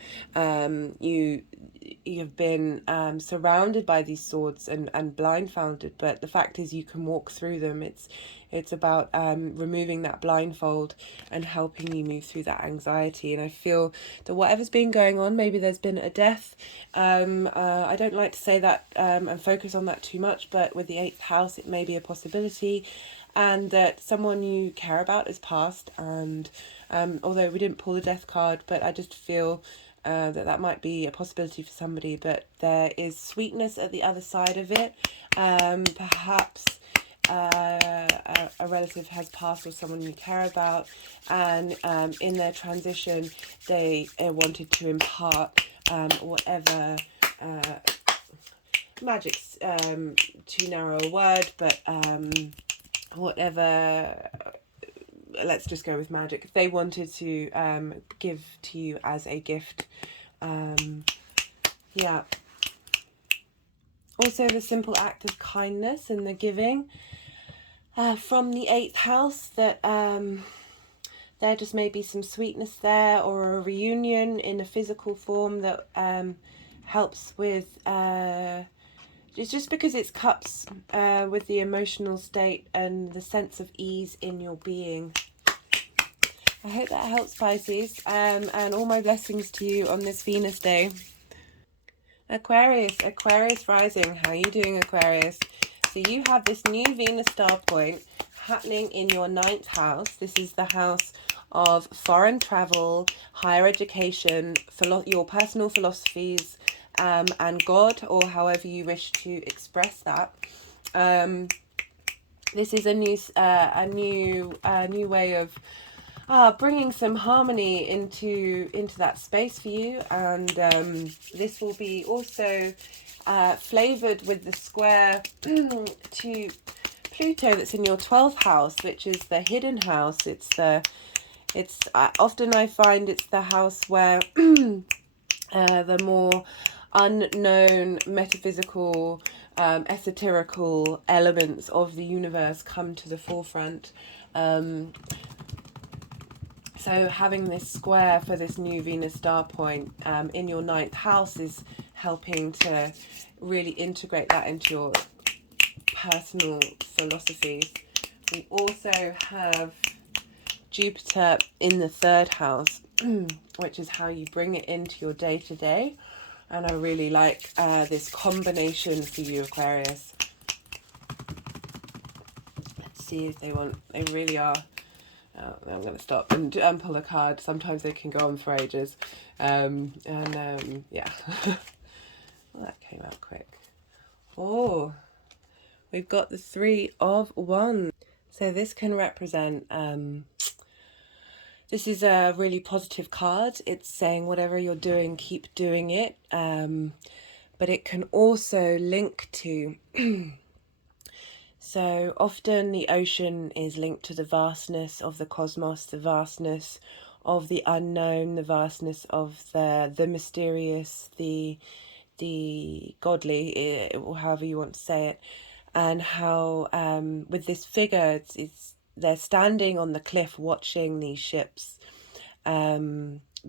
you've been surrounded by these swords and blindfolded, but the fact is you can walk through them. It's about removing that blindfold and helping you move through that anxiety. And I feel that whatever's been going on, maybe there's been a death. I don't like to say that and focus on that too much, but with the 8th house, it may be a possibility, and that someone you care about has passed. And although we didn't pull the death card, but I just feel that might be a possibility for somebody. But there is sweetness at the other side of it. Perhaps a relative has passed, or someone you care about, and in their transition they wanted to impart whatever magic's too narrow a word, but whatever, let's just go with magic. If they wanted to give to you as a gift, yeah. Also the simple act of kindness and the giving from the 8th house, that there just may be some sweetness there, or a reunion in a physical form that helps with it's just because it's cups with the emotional state and the sense of ease in your being. I hope that helps, Pisces, and all my blessings to you on this Venus day. Aquarius rising, how are you doing, Aquarius? So you have this new Venus star point happening in your 9th house. This is the house of foreign travel, higher education, your personal philosophies, and God, or however you wish to express that. This is a new way of bringing some harmony into that space for you, and this will be also flavored with the square to Pluto that's in your 12th house, which is the hidden house. Often I find it's the house where the more unknown, metaphysical, esoterical elements of the universe come to the forefront. So having this square for this new Venus star point in your 9th house is helping to really integrate that into your personal philosophies. We also have Jupiter in the 3rd house, which is how you bring it into your day-to-day. And I really like this combination for you, Aquarius. Let's see if they really are. I'm going to stop and pull a card. Sometimes they can go on for ages. Yeah. Well, that came out quick. Oh, we've got the 3 of Wands. So this can represent... this is a really positive card. It's saying whatever you're doing, keep doing it. But it can also link to... So often the ocean is linked to the vastness of the cosmos, the vastness of the unknown, the vastness of the mysterious, the godly, or however you want to say it, and how with this figure, they're standing on the cliff watching these ships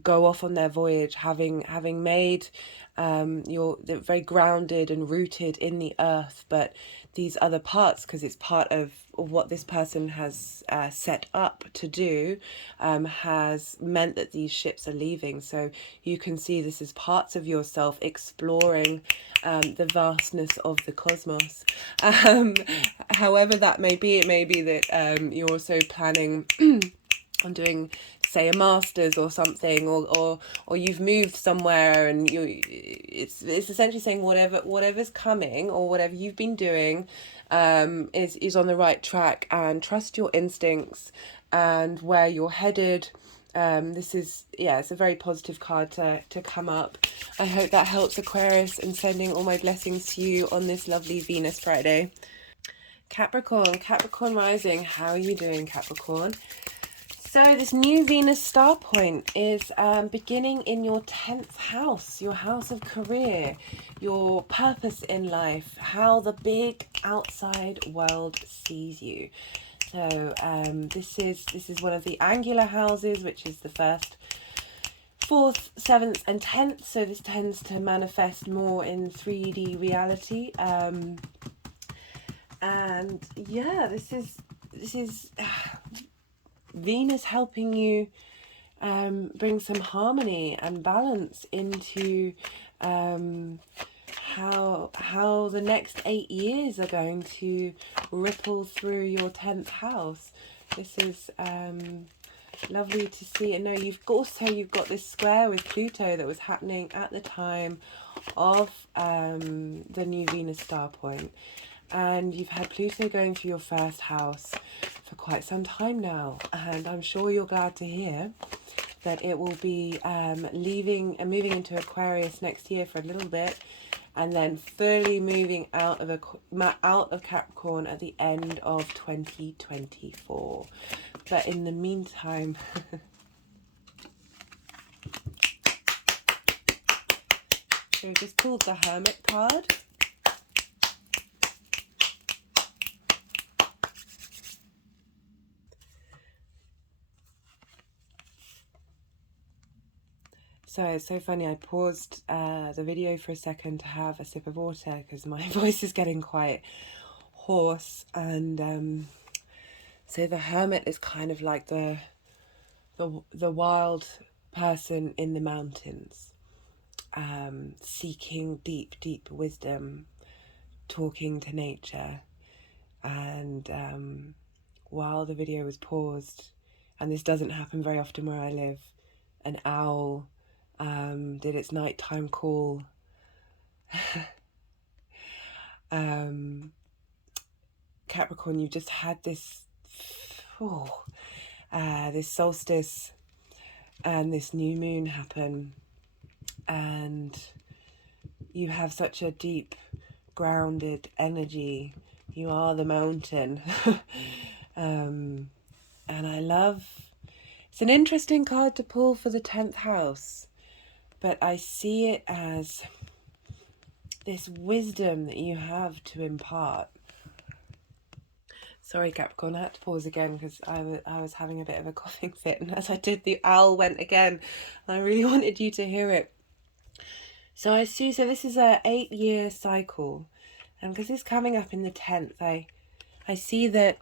go off on their voyage, having made they're very grounded and rooted in the earth, but these other parts, because it's part of what this person has set up to do, has meant that these ships are leaving. So you can see this as parts of yourself exploring the vastness of the cosmos. However that may be, it may be that you're also planning on doing, say, a master's or something, or you've moved somewhere, and it's essentially saying whatever's coming, or whatever you've been doing is on the right track, and trust your instincts and where you're headed. This is, it's a very positive card to come up. I hope that helps, Aquarius, and sending all my blessings to you on this lovely Venus Friday. Capricorn rising, how are you doing, Capricorn? So this new Venus star point is beginning in your 10th house, your house of career, your purpose in life, how the big outside world sees you. So this is one of the angular houses, which is the 1st, 4th, 7th and 10th. So this tends to manifest more in 3D reality. And yeah, this is Venus helping you bring some harmony and balance into how the next 8 years are going to ripple through your 10th house. This is lovely to see. And no, you've got this square with Pluto that was happening at the time of the new Venus star point. And you've had Pluto going through your 1st house for quite some time now, and I'm sure you're glad to hear that it will be leaving and moving into Aquarius next year for a little bit, and then fully moving out of Capricorn at the end of 2024. But in the meantime, so just pulled the Hermit card. So it's so funny, I paused the video for a second to have a sip of water because my voice is getting quite hoarse. And so the Hermit is kind of like the wild person in the mountains, seeking deep wisdom, talking to nature. And while the video was paused, and this doesn't happen very often where I live, an owl did its nighttime call. Capricorn, you've just had this this solstice and this new moon happen, and you have such a deep grounded energy. You are the mountain. And I love, it's an interesting card to pull for the 10th house, but I see it as this wisdom that you have to impart. Sorry, Capricorn, I had to pause again because I was having a bit of a coughing fit, and as I did, the owl went again. I really wanted you to hear it. So I see, so this is a 8-year cycle, and because it's coming up in the 10th, I see that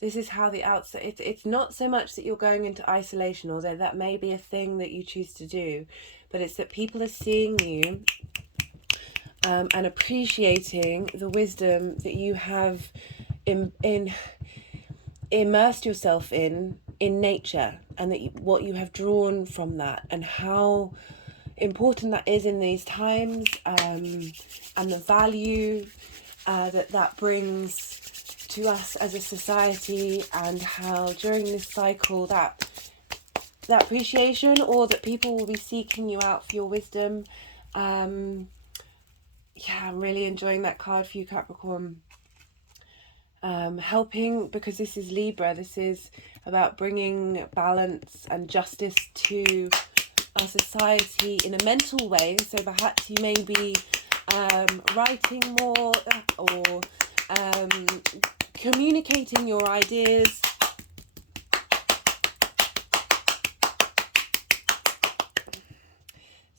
this is how the outside, it's not so much that you're going into isolation, although that may be a thing that you choose to do, but it's that people are seeing you and appreciating the wisdom that you have immersed yourself in nature, and that what you have drawn from that, and how important that is in these times, and the value that brings to us as a society, and how during this cycle that appreciation, or that people will be seeking you out for your wisdom. Yeah, I'm really enjoying that card for you, Capricorn. Helping, because this is Libra, this is about bringing balance and justice to our society in a mental way. So perhaps you may be writing more, or communicating your ideas.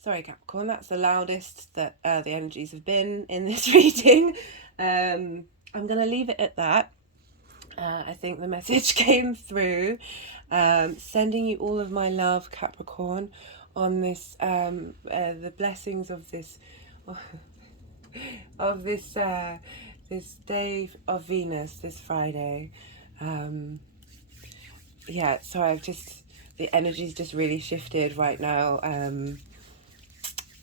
Sorry, Capricorn, that's the loudest that the energies have been in this reading. I'm going to leave it at that. I think the message came through. Sending you all of my love, Capricorn, on this, the blessings of this, this day of Venus, this Friday. Yeah, so the energy's just really shifted right now.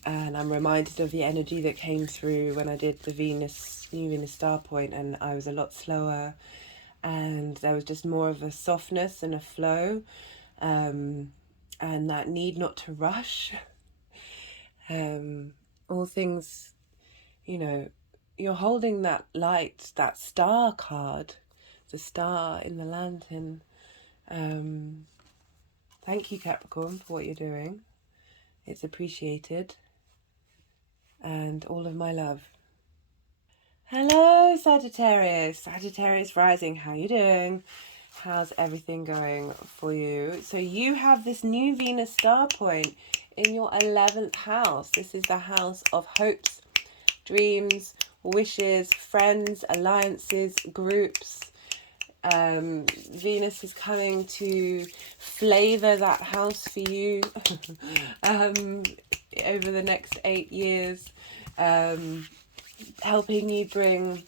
And I'm reminded of the energy that came through when I did the new Venus Star Point, and I was a lot slower, and there was just more of a softness and a flow, and that need not to rush. All things, you're holding that light, that star card, the star in the lantern. Thank you, Capricorn, for what you're doing. It's appreciated. And all of my love. Hello, Sagittarius. Sagittarius rising, how you doing? How's everything going for you? So you have this new Venus Star Point in your 11th house. This is the house of hopes, dreams, wishes, friends, alliances, groups. Venus is coming to flavor that house for you over the next 8 years, helping you bring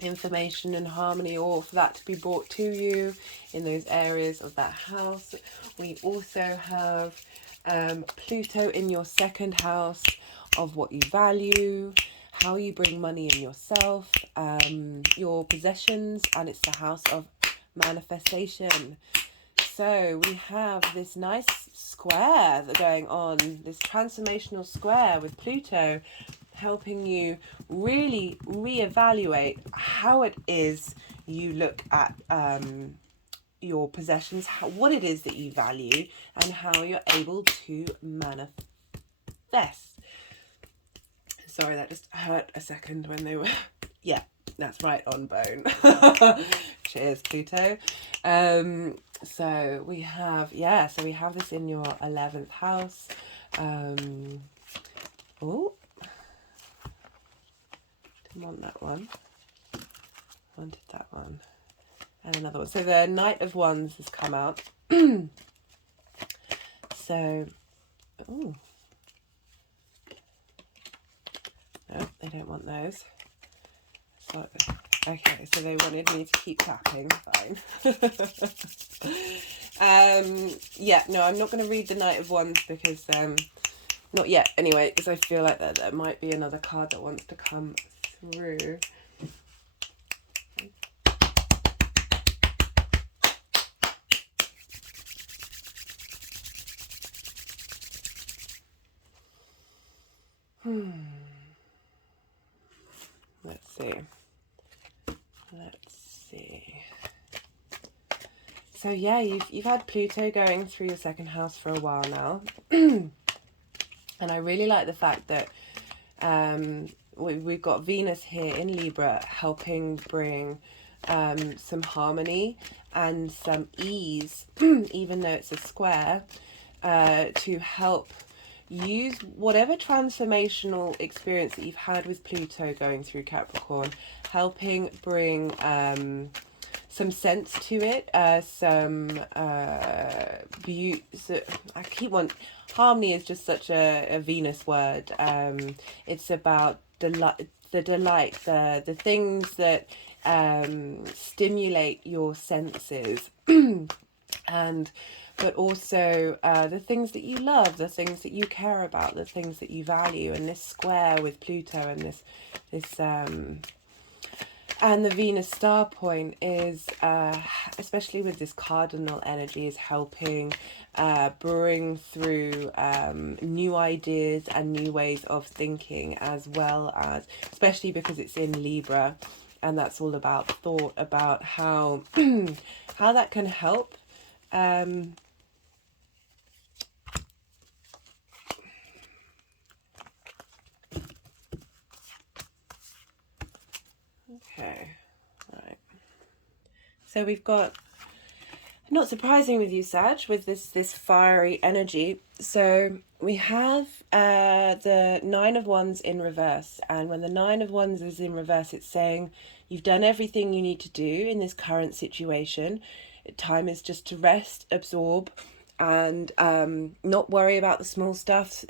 information and harmony, or for that to be brought to you in those areas of that house. We also have Pluto in your 2nd house of what you value, how you bring money in yourself, your possessions, and it's the house of manifestation. So we have this nice square that's going on, this transformational square with Pluto, helping you really reevaluate how it is you look at your possessions, what it is that you value, and how you're able to manifest. Sorry, that just hurt a second when they were... Yeah, that's right on bone. Cheers, Pluto. So we have, so we have this in your 11th house. Oh, didn't want that one. Wanted that one. And another one. So the Knight of Wands has come out. So, oh. No, they don't want those. So, okay, so they wanted me to keep tapping. Fine. Yeah, no, I'm not going to read the Knight of Wands because, not yet anyway, because I feel like there might be another card that wants to come through. Let's see. So yeah, you've had Pluto going through your second house for a while now. And I really like the fact that we've got Venus here in Libra helping bring some harmony and some ease, even though it's a square, to help use whatever transformational experience that you've had with Pluto going through Capricorn, helping bring some sense to it, some beauty. So I keep on... Harmony is just such a Venus word. It's about delight, the things that stimulate your senses, but also the things that you love, the things that you care about, the things that you value. And this square with Pluto and this and the Venus Star Point is, especially with this cardinal energy, is helping bring through new ideas and new ways of thinking, as well as, especially because it's in Libra, and that's all about thought, about how how that can help. Okay, right. So we've got, not surprising with you, Sag, with this fiery energy. So we have the Nine of Wands in reverse, and when the Nine of Wands is in reverse, it's saying you've done everything you need to do in this current situation. Time is just to rest, absorb, and not worry about the small stuff.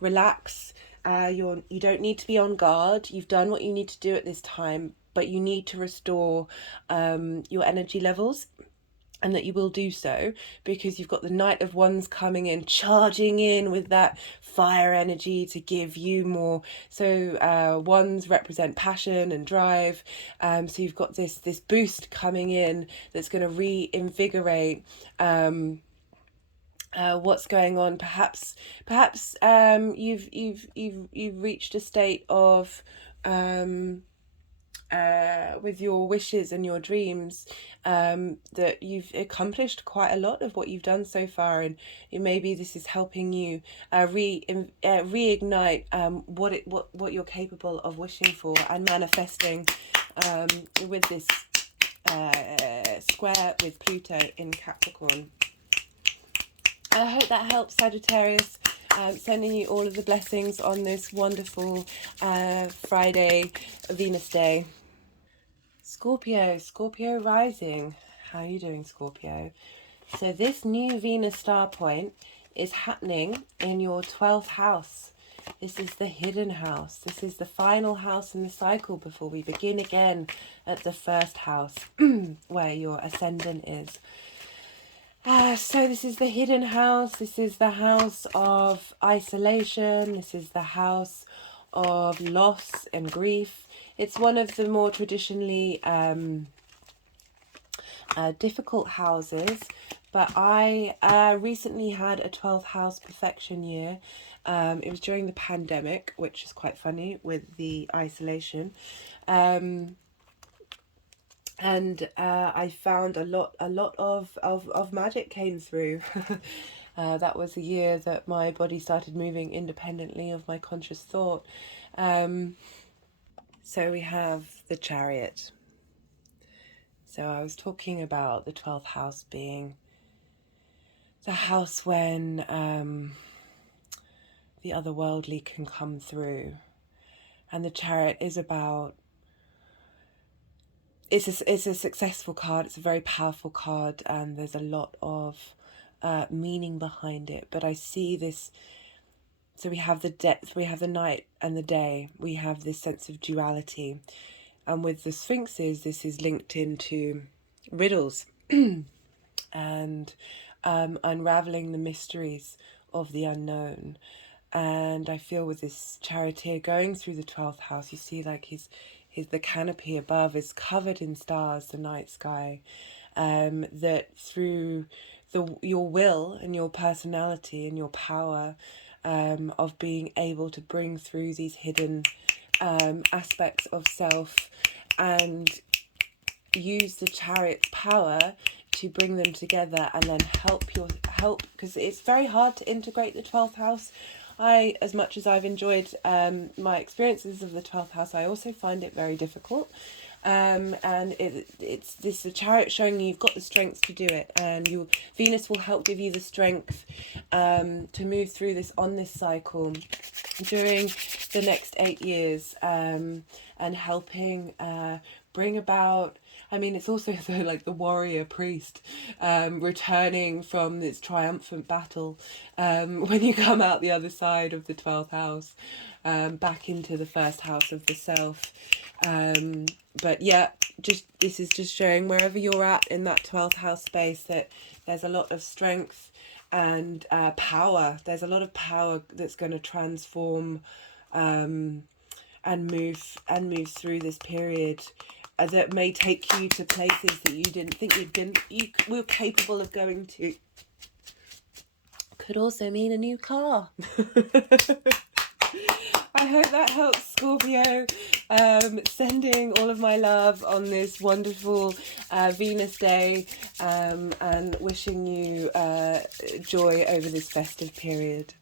Relax. You don't need to be on guard. You've done what you need to do at this time, but you need to restore your energy levels, and that you will do so because you've got the Knight of Wands coming in, charging in with that fire energy to give you more. So wands represent passion and drive. So you've got this boost coming in that's going to reinvigorate what's going on. Perhaps you've reached a state of with your wishes and your dreams, that you've accomplished quite a lot of what you've done so far, and maybe this is helping you reignite what you're capable of wishing for and manifesting with this square with Pluto in Capricorn. I hope that helps, Sagittarius. Sending you all of the blessings on this wonderful Friday Venus day. Scorpio rising. How are you doing, Scorpio? So this new Venus Star Point is happening in your 12th house. This is the hidden house. This is the final house in the cycle before we begin again at the first house where your Ascendant is. So this is the hidden house. This is the house of isolation. This is the house of loss and grief. It's one of the more traditionally difficult houses, But I recently had a 12th house perfection year. It was during the pandemic, which is quite funny with the isolation. And I found a lot of magic came through. That was the year that my body started moving independently of my conscious thought. So we have the Chariot. So I was talking about the 12th house being the house when the otherworldly can come through. And the Chariot is about, it's a successful card, it's a very powerful card, and there's a lot of meaning behind it. But I see this, so we have the depth, we have the night and the day, we have this sense of duality. And with the Sphinxes, this is linked into riddles and unraveling the mysteries of the unknown. And I feel with this charioteer going through the 12th house, you see like the canopy above is covered in stars, the night sky, that through your will and your personality and your power of being able to bring through these hidden aspects of self and use the Chariot's power to bring them together and then help, because it's very hard to integrate the 12th house. As much as I've enjoyed my experiences of the 12th house, I also find it very difficult. And it's the Chariot showing you've got the strength to do it, and Venus will help give you the strength to move through this on this cycle during the next 8 years, and helping bring about. I mean, it's also like the warrior priest returning from this triumphant battle when you come out the other side of the 12th house, back into the first house of the self. But yeah, this is just showing wherever you're at in that 12th house space that there's a lot of strength and power. There's a lot of power that's going to transform and move through this period. That may take you to places that you didn't think you were capable of going to. Could also mean a new car. I hope that helps, Scorpio. Sending all of my love on this wonderful Venus day, and wishing you joy over this festive period.